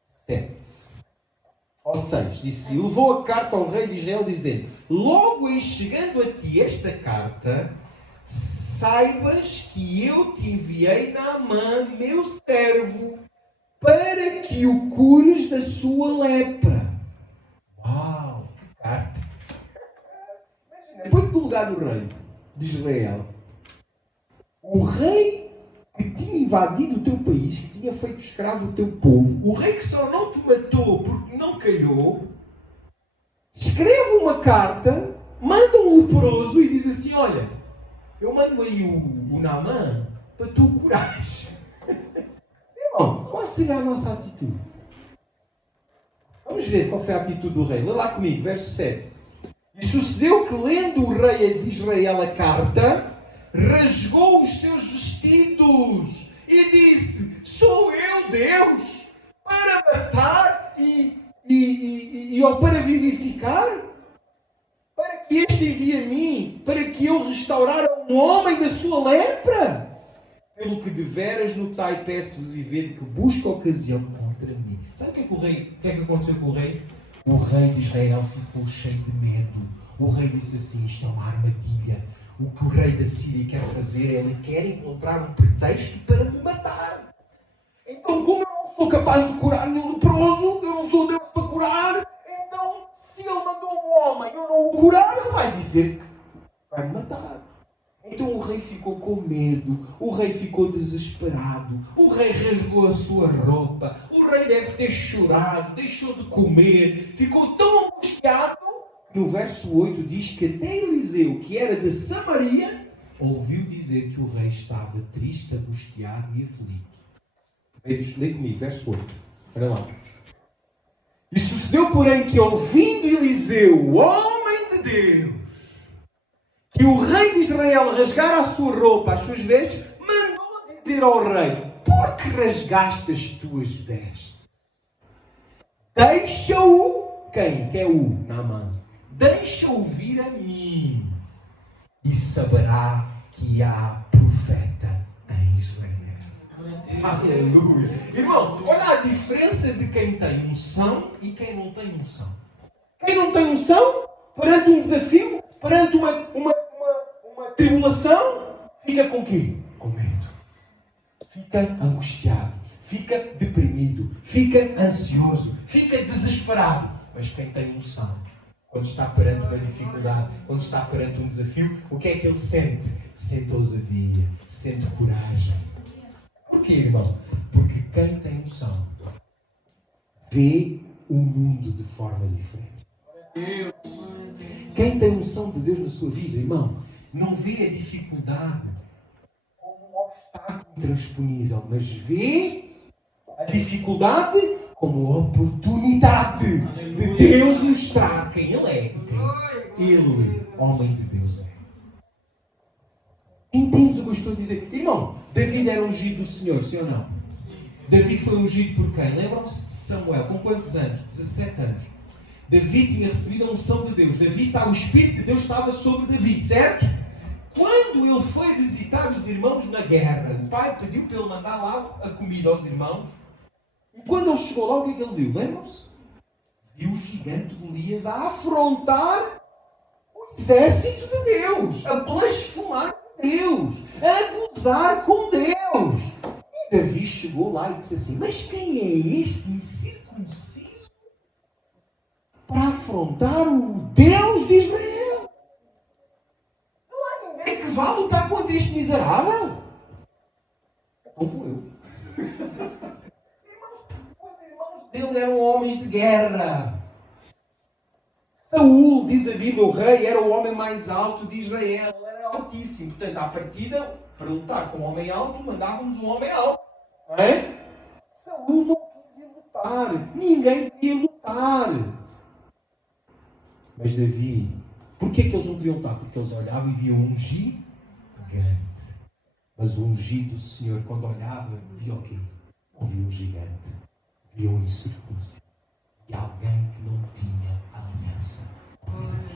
7. Ou 6. Disse: levou a carta ao rei de Israel, dizendo: logo em chegando a ti esta carta, saibas que eu te enviei Naamã, meu servo, para que o cures da sua lepra. Uau, que carta! Imagina, põe-te no lugar do rei de Israel. O rei que tinha invadido o teu país, que tinha feito escravo o teu povo, o rei que só não te matou porque não calhou, escreve uma carta, manda um leproso e diz assim: olha, eu mando aí o Naamã para tu o curares. Irmão, qual seria a nossa atitude? Vamos ver qual foi a atitude do rei. Lê lá comigo, verso 7. E sucedeu que, lendo o rei de Israel a carta, rasgou os seus vestidos e disse: sou eu Deus para matar ou para vivificar? Para que este envie a mim, para que eu restaurar um homem da sua lepra? Pelo que deveras notai, peço-vos e vede que busca ocasião contra mim. Sabe o que é que aconteceu com o rei? O rei de Israel ficou cheio de medo. O rei disse assim: isto é uma armadilha. O que o rei da Síria quer fazer, ele quer encontrar um pretexto para me matar. Então, como eu não sou capaz de curar nenhum leproso, eu não sou Deus para curar, então, se ele mandou um homem eu não o curar, ele vai dizer que vai me matar. Então o rei ficou com medo, o rei ficou desesperado, o rei rasgou a sua roupa, o rei deve ter chorado, deixou de comer, ficou tão angustiado. No verso 8 diz que até Eliseu, que era de Samaria, ouviu dizer que o rei estava triste, angustiado e aflito. Lê comigo, verso 8. Olha lá. E sucedeu, porém, que ouvindo Eliseu, o homem de Deus, que o rei de Israel rasgara a sua roupa, as suas vestes, mandou dizer ao rei: por que rasgaste as tuas vestes? Deixa-o Quem? Que é o Naamã. Deixa ouvir a mim e saberá que há profeta em Israel. Aleluia. Irmão, olha a diferença de quem tem unção e quem não tem unção. Quem não tem unção, perante um desafio, perante uma tribulação, fica com quê? Com medo. Fica angustiado, fica deprimido, fica ansioso, fica desesperado. Mas quem tem unção, quando está perante uma dificuldade, quando está perante um desafio, o que é que ele sente? Sente ousadia, sente coragem. Porquê, irmão? Porque quem tem unção vê o mundo de forma diferente. Quem tem unção de Deus na sua vida, irmão, não vê a dificuldade como um obstáculo intransponível, mas vê a dificuldade como oportunidade de Deus mostrar quem Ele é e quem Ele, homem de Deus, é. Entendes o que eu estou a dizer? Irmão, Davi era ungido do Senhor, sim ou não? Davi foi ungido por quem? Lembram-se de Samuel? Com quantos anos? 17 anos. Davi tinha recebido a unção de Deus. O Espírito de Deus estava sobre Davi, certo? Quando ele foi visitar os irmãos na guerra, o pai pediu para ele mandar lá a comida aos irmãos. E quando ele chegou lá, o que é que ele viu? Lembram-se? Viu o gigante Golias a afrontar o exército de Deus, a blasfemar de Deus, a gozar com Deus. E Davi chegou lá e disse assim: mas quem é este incircunciso para afrontar o Deus de Israel? Não há ninguém que vá lutar contra este miserável. Então vou eu. Os irmãos dele eram homens de guerra. Saúl, diz a Bíblia, o rei, era o homem mais alto de Israel. Ele era altíssimo. Portanto, à partida, para lutar com um homem alto, mandávamos um homem alto. Não é? Saúl não quis ir lutar. Ninguém queria lutar. Mas Davi, porquê que eles não queriam lutar? Porque eles olhavam e viam um gigante. Mas o ungido do Senhor, quando olhava, via o quê? Não via um gigante. Via um incircunciso. Via alguém que não tinha aliança com Deus.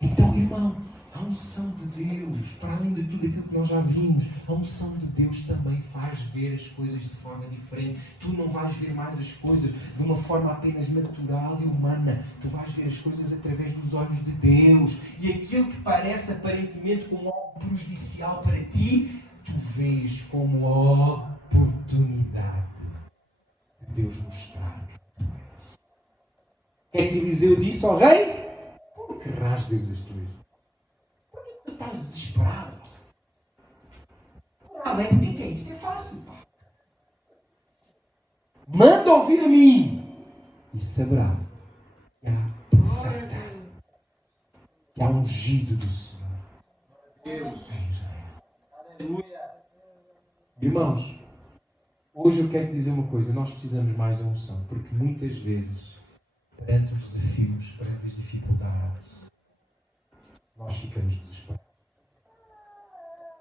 Então, irmão, a unção de Deus, para além de tudo aquilo que nós já vimos, a unção de Deus também faz ver as coisas de forma diferente. Tu não vais ver mais as coisas de uma forma apenas natural e humana. Tu vais ver as coisas através dos olhos de Deus. E aquilo que parece aparentemente como algo prejudicial para ti, tu vês como a oportunidade de Deus mostrar que tu és. O que é que Eliseu disse ao rei? Por que rasgas as tuas? Por que tu estás desesperado? Não é porque que é isso? É fácil, pá. Manda ouvir a mim e saberá que há profeta, que há ungido do Senhor. Deus. Aleluia. Irmãos, hoje eu quero te dizer uma coisa. Nós precisamos mais da unção, porque muitas vezes, perante os desafios, perante as dificuldades, nós ficamos desesperados.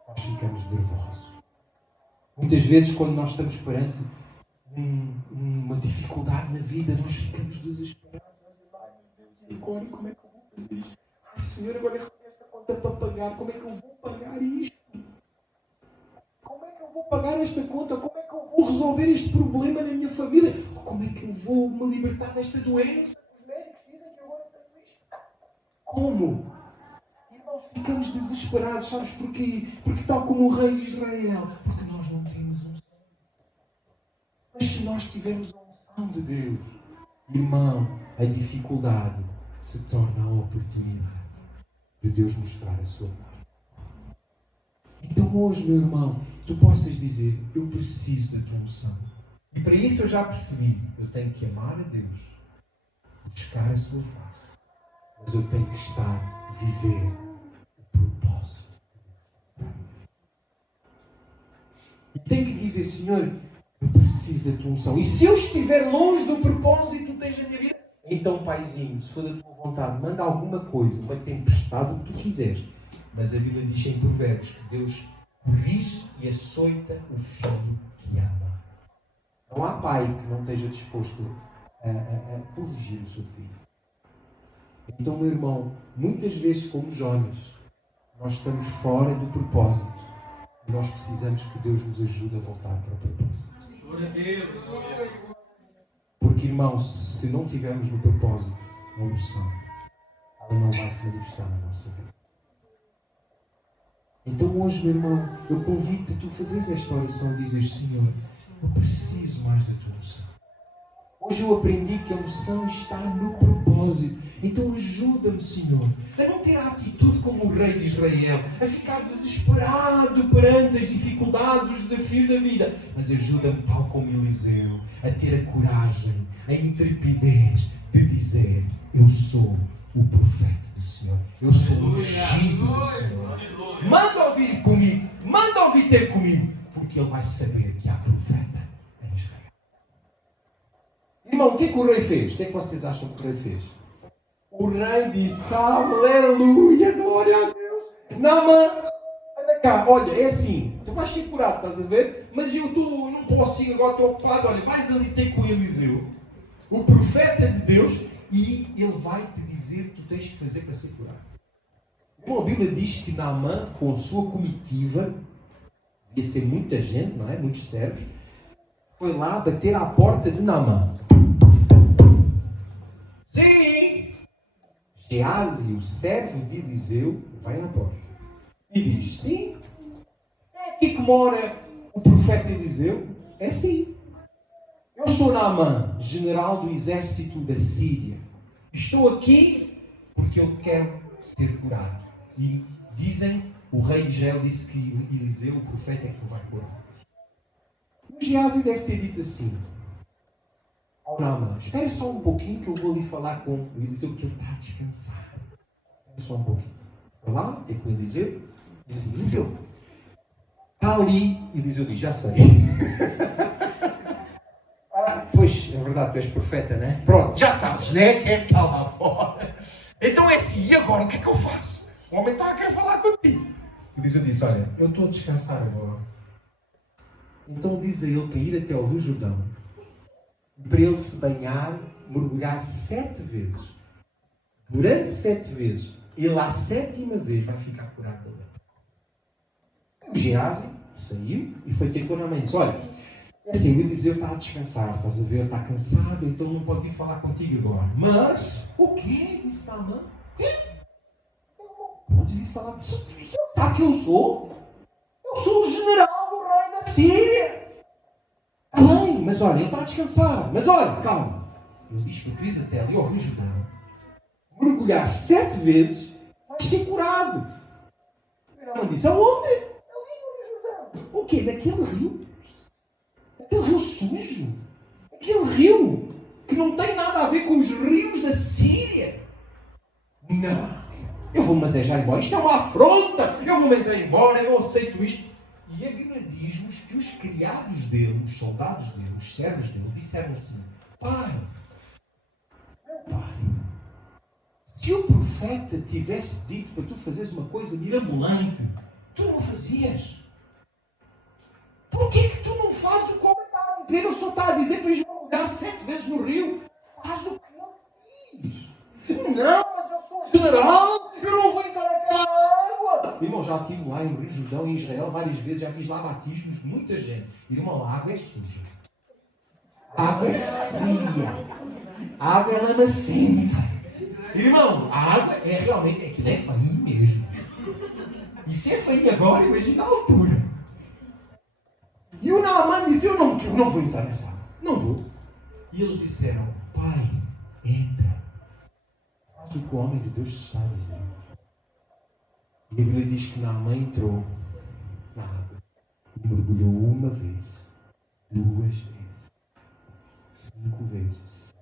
Nós ficamos nervosos. Muitas vezes, quando nós estamos perante uma dificuldade na vida, nós ficamos desesperados. Ai, meu Deus, e agora como é que eu vou fazer isto? Ai, Senhor, agora eu recebi esta conta para pagar. Como é que eu vou pagar isto? Como é que eu vou pagar esta conta? Como é que eu vou resolver este problema na minha família? Como é que eu vou me libertar desta doença? Os médicos dizem que agora tenho isto. Como? Ficamos desesperados, sabes porquê? Porque tal como o rei de Israel, porque nós não temos unção. Mas se nós tivermos a unção de Deus, irmão, a dificuldade se torna a oportunidade de Deus mostrar a sua glória. Então hoje, meu irmão, tu possas dizer: eu preciso da tua unção. E para isso eu já percebi, eu tenho que amar a Deus, buscar a sua face, mas eu tenho que estar, viver propósito. E tem que dizer: Senhor, eu preciso da tua unção. E se eu estiver longe do propósito que tu tens na minha vida, então, Paizinho, se for da tua vontade, manda alguma coisa, uma tempestade, o que tu quiseres. Mas a Bíblia diz em Provérbios que Deus corrige e açoita o filho que ama. Não há pai que não esteja disposto a corrigir o seu filho. Então, meu irmão, muitas vezes, como Jonas, nós estamos fora do propósito. E nós precisamos que Deus nos ajude a voltar para o propósito. Glória a Deus. Porque, irmãos, se não tivermos no propósito a unção, ela não vai se manifestar na nossa vida. Então hoje, meu irmão, eu convido-te a tu fazeres esta oração e dizer: Senhor, eu preciso mais da tua unção. Hoje eu aprendi que a unção está no propósito. Então ajuda-me, Senhor, a não ter a atitude como o rei de Israel, a ficar desesperado perante as dificuldades, os desafios da vida. Mas ajuda-me, tal como Eliseu, a ter a coragem, a intrepidez de dizer: eu sou o profeta do Senhor. Eu sou o ungido do Senhor. Manda ouvir comigo, manda ouvir ter comigo, porque ele vai saber que há profeta em Israel. Irmão, o que é que o rei fez? O que é que vocês acham que o rei fez? O rei disse: aleluia, glória a Deus. Naamã, anda cá, olha, é assim, tu vais ser curado, estás a ver? Mas eu não posso ir agora, estou ocupado. Olha, vais ali ter com Eliseu, o profeta de Deus, e ele vai te dizer o que tu tens que fazer para ser curado. Bom, a Bíblia diz que Naamã, com a sua comitiva, devia ser muita gente, não é? Muitos servos, foi lá bater à porta de Naamã. Sim! Geazi, o servo de Eliseu, vai à porta e diz: sim, é aqui que mora o profeta Eliseu? É sim. Eu sou Naamã, general do exército da Síria. Estou aqui porque eu quero ser curado. E dizem, o rei de Israel disse que Eliseu, o profeta, é que o vai curar. O Geazi deve ter dito assim: ao Naamã, espere só um pouquinho que eu vou ali falar com o Eliseu, que ele está a descansar. Espere só um pouquinho. Vai lá, tem com o Eliseu, diz assim: Eliseu, está ali. Eliseu diz: já sei. Pois, é verdade, tu és profeta, não é? Pronto, já sabes, não é? Quem é que está lá fora? Então é assim, e agora o que é que eu faço? O homem está a querer falar contigo. Eliseu disse: olha, eu estou a descansar agora. Então diz a ele para ir até ao Rio Jordão, para ele se banhar, mergulhar 7 vezes. Durante 7 vezes, ele à 7ª vez vai ficar curado da lepra. O Geazi saiu e foi ter com a mãe e disse: olha, assim, o Eliseu está a descansar, estás a ver, está cansado, então não pode vir falar contigo agora. Mas, o quê? Disse Naamã. O quê? Pode vir falar contigo. Sabe que eu sou? Eu sou o general do rei da Síria. Está bem, mas olha, ele está a descansar. Mas olha, calma. Ele diz para Cris até ali ao Rio Jordão, mergulhar 7 vezes, vai ser curado. Ela disse: aonde? Ali no Rio Jordão. O quê? Naquele rio? Aquele rio sujo, aquele rio que não tem nada a ver com os rios da Síria. Não, eu vou-me já embora, isto é uma afronta, eu vou-me já embora, eu não aceito isto. E a Bíblia diz-nos que os criados dele, os soldados dele, os servos dele, disseram assim: pai, se o profeta tivesse dito para tu fazeres uma coisa mirabolante, tu não fazias. Por que tu não fazes o que ele está a dizer? Eu só está a dizer para ir mergulhar 7 vezes no rio. Faz o que ele diz. Não, mas eu sou general. Eu não vou entrar naquela água. Irmão, já estive lá em Rio Jordão, em Israel, várias vezes. Já fiz lá batismos de muita gente. Irmão, a água é suja. A água é fria. A água é lamacenta. Irmão, a água é realmente... Aquilo é farinha mesmo. E se é farinha agora, imagina a altura. E o Naamã disse: eu não vou entrar nessa água. Não vou. E eles disseram: pai, entra. Faz o que o homem de Deus está a dizer. E a Bíblia diz que Naamã entrou na água e mergulhou 1 vez, 2 vezes, 5 vezes.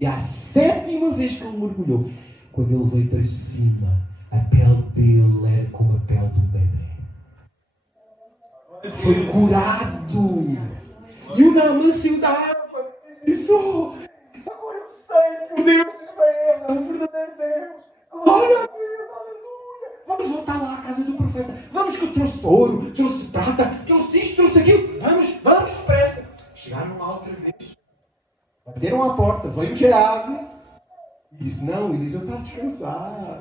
E a 7ª vez que ele mergulhou, quando ele veio para cima, a pele dele era como a pele de um bebê. Foi curado. E o Naamã saiu da água e disse: oh, agora eu sei que o Deus de Israel é o verdadeiro Deus. Glória a Deus, aleluia. Vamos voltar lá à casa do profeta. Vamos, que eu trouxe ouro, trouxe prata, trouxe isto, trouxe aquilo. Vamos, depressa. Chegaram lá outra vez. Bateram à porta, veio Geazi e disse, não, Eliseu está a descansar.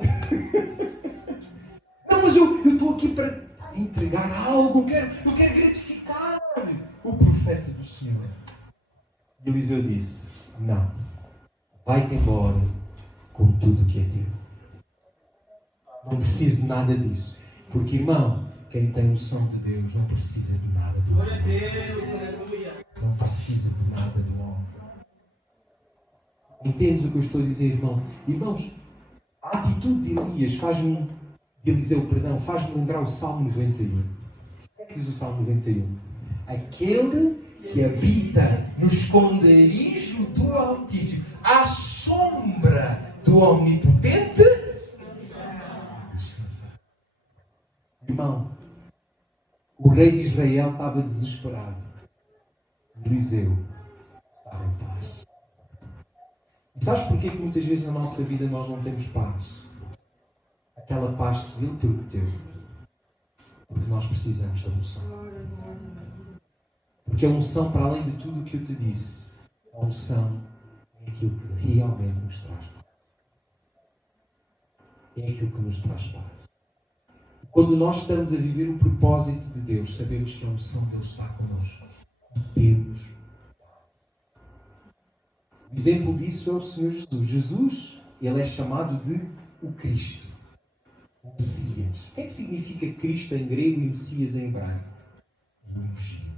Não, mas eu estou aqui para entregar algo, eu quero gratificar o profeta do Senhor. E Eliseu disse, não, vai-te embora com tudo o que é teu. Não preciso de nada disso. Porque, irmão, quem tem noção de Deus não precisa de nada do homem. Não precisa de nada do homem. Entendes o que eu estou a dizer, irmão? Irmãos, a atitude de Elias faz-me lembrar o Salmo 91. O que diz o Salmo 91? Aquele que habita no esconderijo do Altíssimo, à sombra do Omnipotente, descansar. Irmão, o rei de Israel estava desesperado. Eliseu estava em paz. E sabes porquê que muitas vezes na nossa vida nós não temos paz? Aquela paz que Ele prometeu. Porque nós precisamos da unção. Porque a unção, para além de tudo o que eu te disse, a unção é aquilo que realmente nos traz paz. É aquilo que nos traz paz. Quando nós estamos a viver o propósito de Deus, sabemos que a unção de Deus está connosco. E temos. O exemplo disso é o Senhor Jesus. Jesus, Ele é chamado de o Cristo. O Messias. O que é que significa Cristo em grego e Messias em hebraico? Ungido.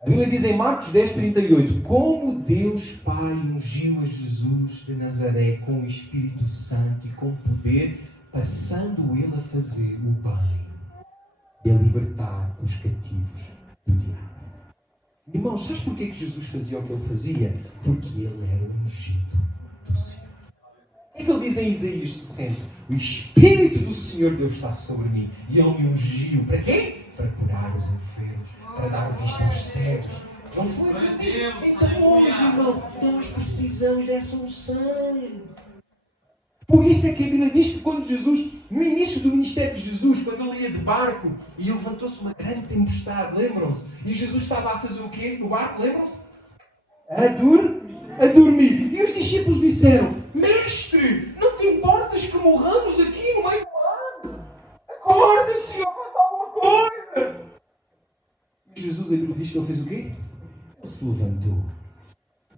A Bíblia diz em Marcos 10:38, como Deus Pai ungiu a Jesus de Nazaré com o Espírito Santo e com poder, passando Ele a fazer o bem e a libertar os cativos do diabo. Irmãos, sabes porquê que Jesus fazia o que Ele fazia? Porque Ele era o ungido do Senhor. O que é que Ele diz em Isaías 60? O Espírito do Senhor Deus está sobre mim e Ele me ungiu. Para quê? Para curar os enfermos, para dar vista aos cegos. Não foi? Então hoje, irmão, nós precisamos dessa unção. Por isso é que a Bíblia diz que quando Jesus, no início do ministério de Jesus, quando Ele ia de barco e levantou-se uma grande tempestade, lembram-se? E Jesus estava a fazer o quê no barco, lembram-se? A dormir. E os discípulos disseram, Mestre, não te importas que morramos aqui no meio do mar? Acorda, Senhor, faz alguma coisa. E Jesus, a Bíblia diz que Ele fez o quê? Ele se levantou.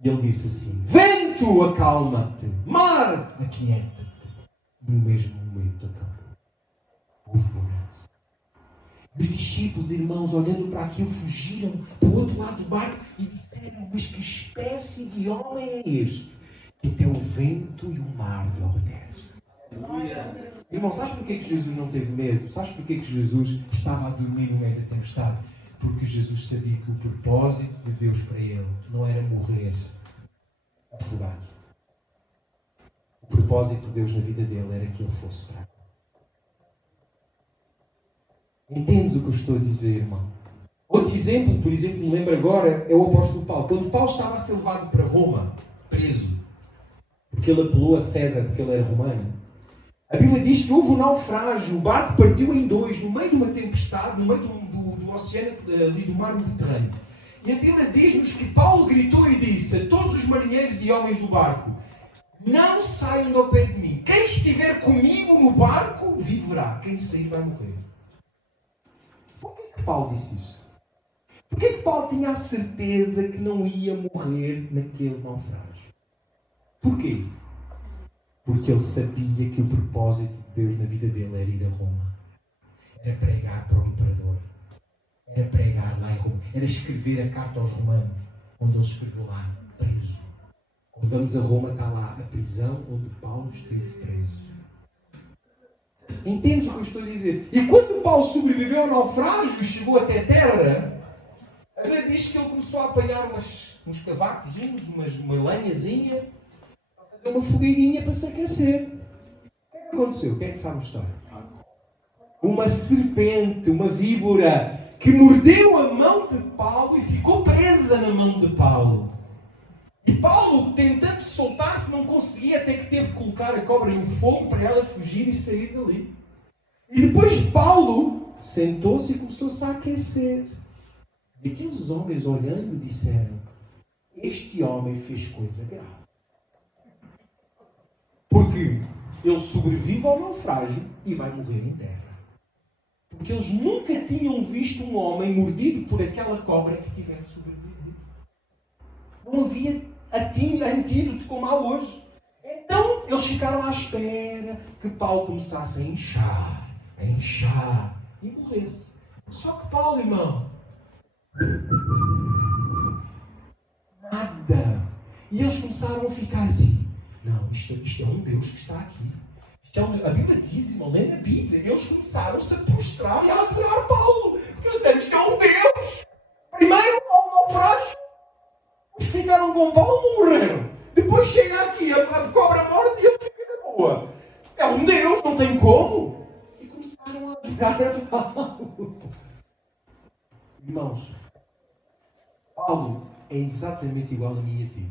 E Ele disse assim, vento, acalma-te. Mar, aquieta-te. No mesmo momento acalmou. Houve bonança. Os discípulos, irmãos, olhando para aquilo, fugiram para o outro lado do barco e disseram, mas que espécie de homem é este? Que até o vento e o mar lhe obedecem. Irmão, sabes porquê que Jesus não teve medo? Sabes porquê que Jesus estava a dormir no meio da tempestade? Porque Jesus sabia que o propósito de Deus para ele não era morrer afogado. O propósito de Deus na vida dele era que ele fosse fraco. Entendes o que eu estou a dizer, irmão? Outro exemplo, por exemplo, me lembro agora, é o apóstolo Paulo. Quando Paulo estava a ser levado para Roma, preso, porque ele apelou a César, porque ele era romano, a Bíblia diz que houve um naufrágio, o barco partiu em dois, no meio de uma tempestade, no meio do oceano, ali do mar Mediterrâneo. E a Bíblia diz-nos que Paulo gritou e disse a todos os marinheiros e homens do barco, não saiam do pé de mim. Quem estiver comigo no barco, viverá. Quem sair vai morrer. Por que Paulo disse isso? Por que Paulo tinha a certeza que não ia morrer naquele naufrágio? Porquê? Porque ele sabia que o propósito de Deus na vida dele era ir a Roma. Era pregar para o imperador. Era pregar lá em Roma. Era escrever a carta aos romanos, onde ele escreveu lá, preso. Quando vamos a Roma, está lá a prisão onde Paulo esteve preso. Entendes o que eu estou a dizer? E quando Paulo sobreviveu ao naufrágio e chegou até a terra, a Bíblia diz que ele começou a apanhar uns cavacozinhos, uma lenhazinha, para fazer uma fogueirinha para se aquecer. O que é que aconteceu? Quem é que sabe a história? Uma serpente, uma víbora, que mordeu a mão de Paulo e ficou presa na mão de Paulo. E Paulo, tentando soltar-se, não conseguia, até que teve que colocar a cobra no fogo para ela fugir e sair dali. E depois Paulo sentou-se e começou-se a aquecer. E aqueles homens olhando disseram, este homem fez coisa grave. Porque ele sobrevive ao naufrágio e vai morrer em terra. Porque eles nunca tinham visto um homem mordido por aquela cobra que tivesse sobrevivido. Não havia antídoto como há hoje. Então eles ficaram à espera que Paulo começasse a inchar e morresse. Só que Paulo, irmão, nada. E eles começaram a ficar assim. Não, isto é um Deus que está aqui. A Bíblia diz, irmão, lê na Bíblia. Eles começaram-se a prostrar e a adorar Paulo. Porque eles disseram, isto é um Deus. Primeiro, ao naufrágio, os que ficaram com Paulo morreram. Depois chega aqui, a cobra morte e ele fica na boa. É um Deus, não tem como. E começaram a adorar a Paulo. Irmãos, Paulo é exatamente igual a mim e a ti.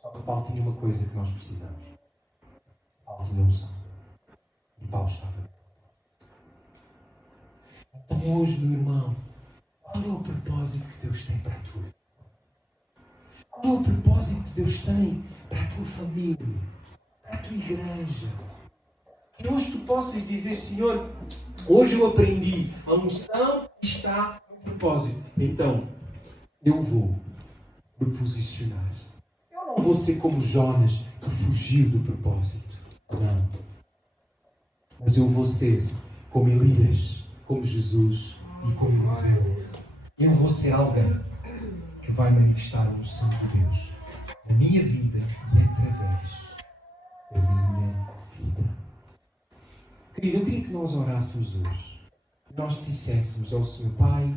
Só que Paulo tinha uma coisa que nós precisamos. Paulo tinha unção. E Paulo estava. Então hoje, meu irmão, qual é o propósito que Deus tem para a tua vida? Qual é o propósito que Deus tem para a tua família? Para a tua igreja? Que hoje tu possas dizer, Senhor, hoje eu aprendi, a unção está no propósito. Então, eu vou me posicionar. Eu não vou ser como Jonas, que fugiu do propósito. Não. Mas eu vou ser como Elias, como Jesus e como Eliseu. Eu vou ser alguém que vai manifestar a unção de Deus na minha vida e através da minha vida. Querido, eu queria que nós orássemos hoje. Nós disséssemos ao Senhor, Pai,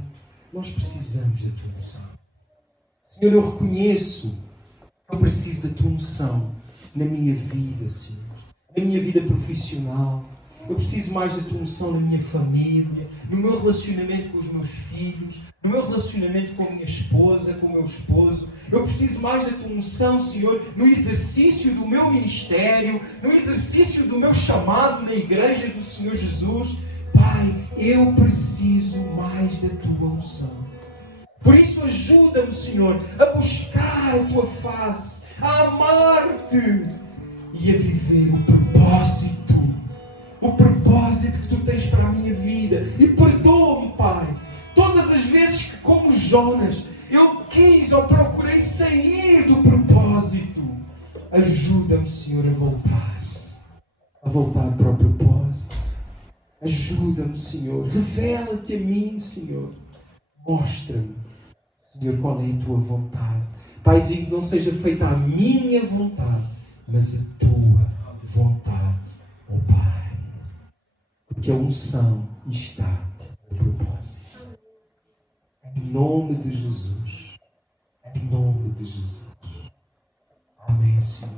nós precisamos da Tua unção. Senhor, eu reconheço que eu preciso da Tua unção na minha vida, Senhor. Na minha vida profissional. Eu preciso mais da Tua unção na minha família, no meu relacionamento com os meus filhos, no meu relacionamento com a minha esposa, com o meu esposo. Eu preciso mais da Tua unção, Senhor, no exercício do meu ministério, no exercício do meu chamado na igreja do Senhor Jesus. Pai, eu preciso mais da Tua unção. Por isso ajuda-me, Senhor, a buscar a Tua face, a amar-te e a viver o propósito que Tu tens para a minha vida. E perdoa-me, Pai, todas as vezes que, como Jonas, eu quis ou procurei sair do propósito. Ajuda-me, Senhor, a voltar para o propósito. Ajuda-me, Senhor, revela-te a mim, Senhor. Mostra-me, Senhor, qual é a Tua vontade. Paizinho, que não seja feita a minha vontade, mas a Tua vontade, ó Pai. Porque a unção está no propósito. Em nome de Jesus. Em nome de Jesus. Amém, Senhor.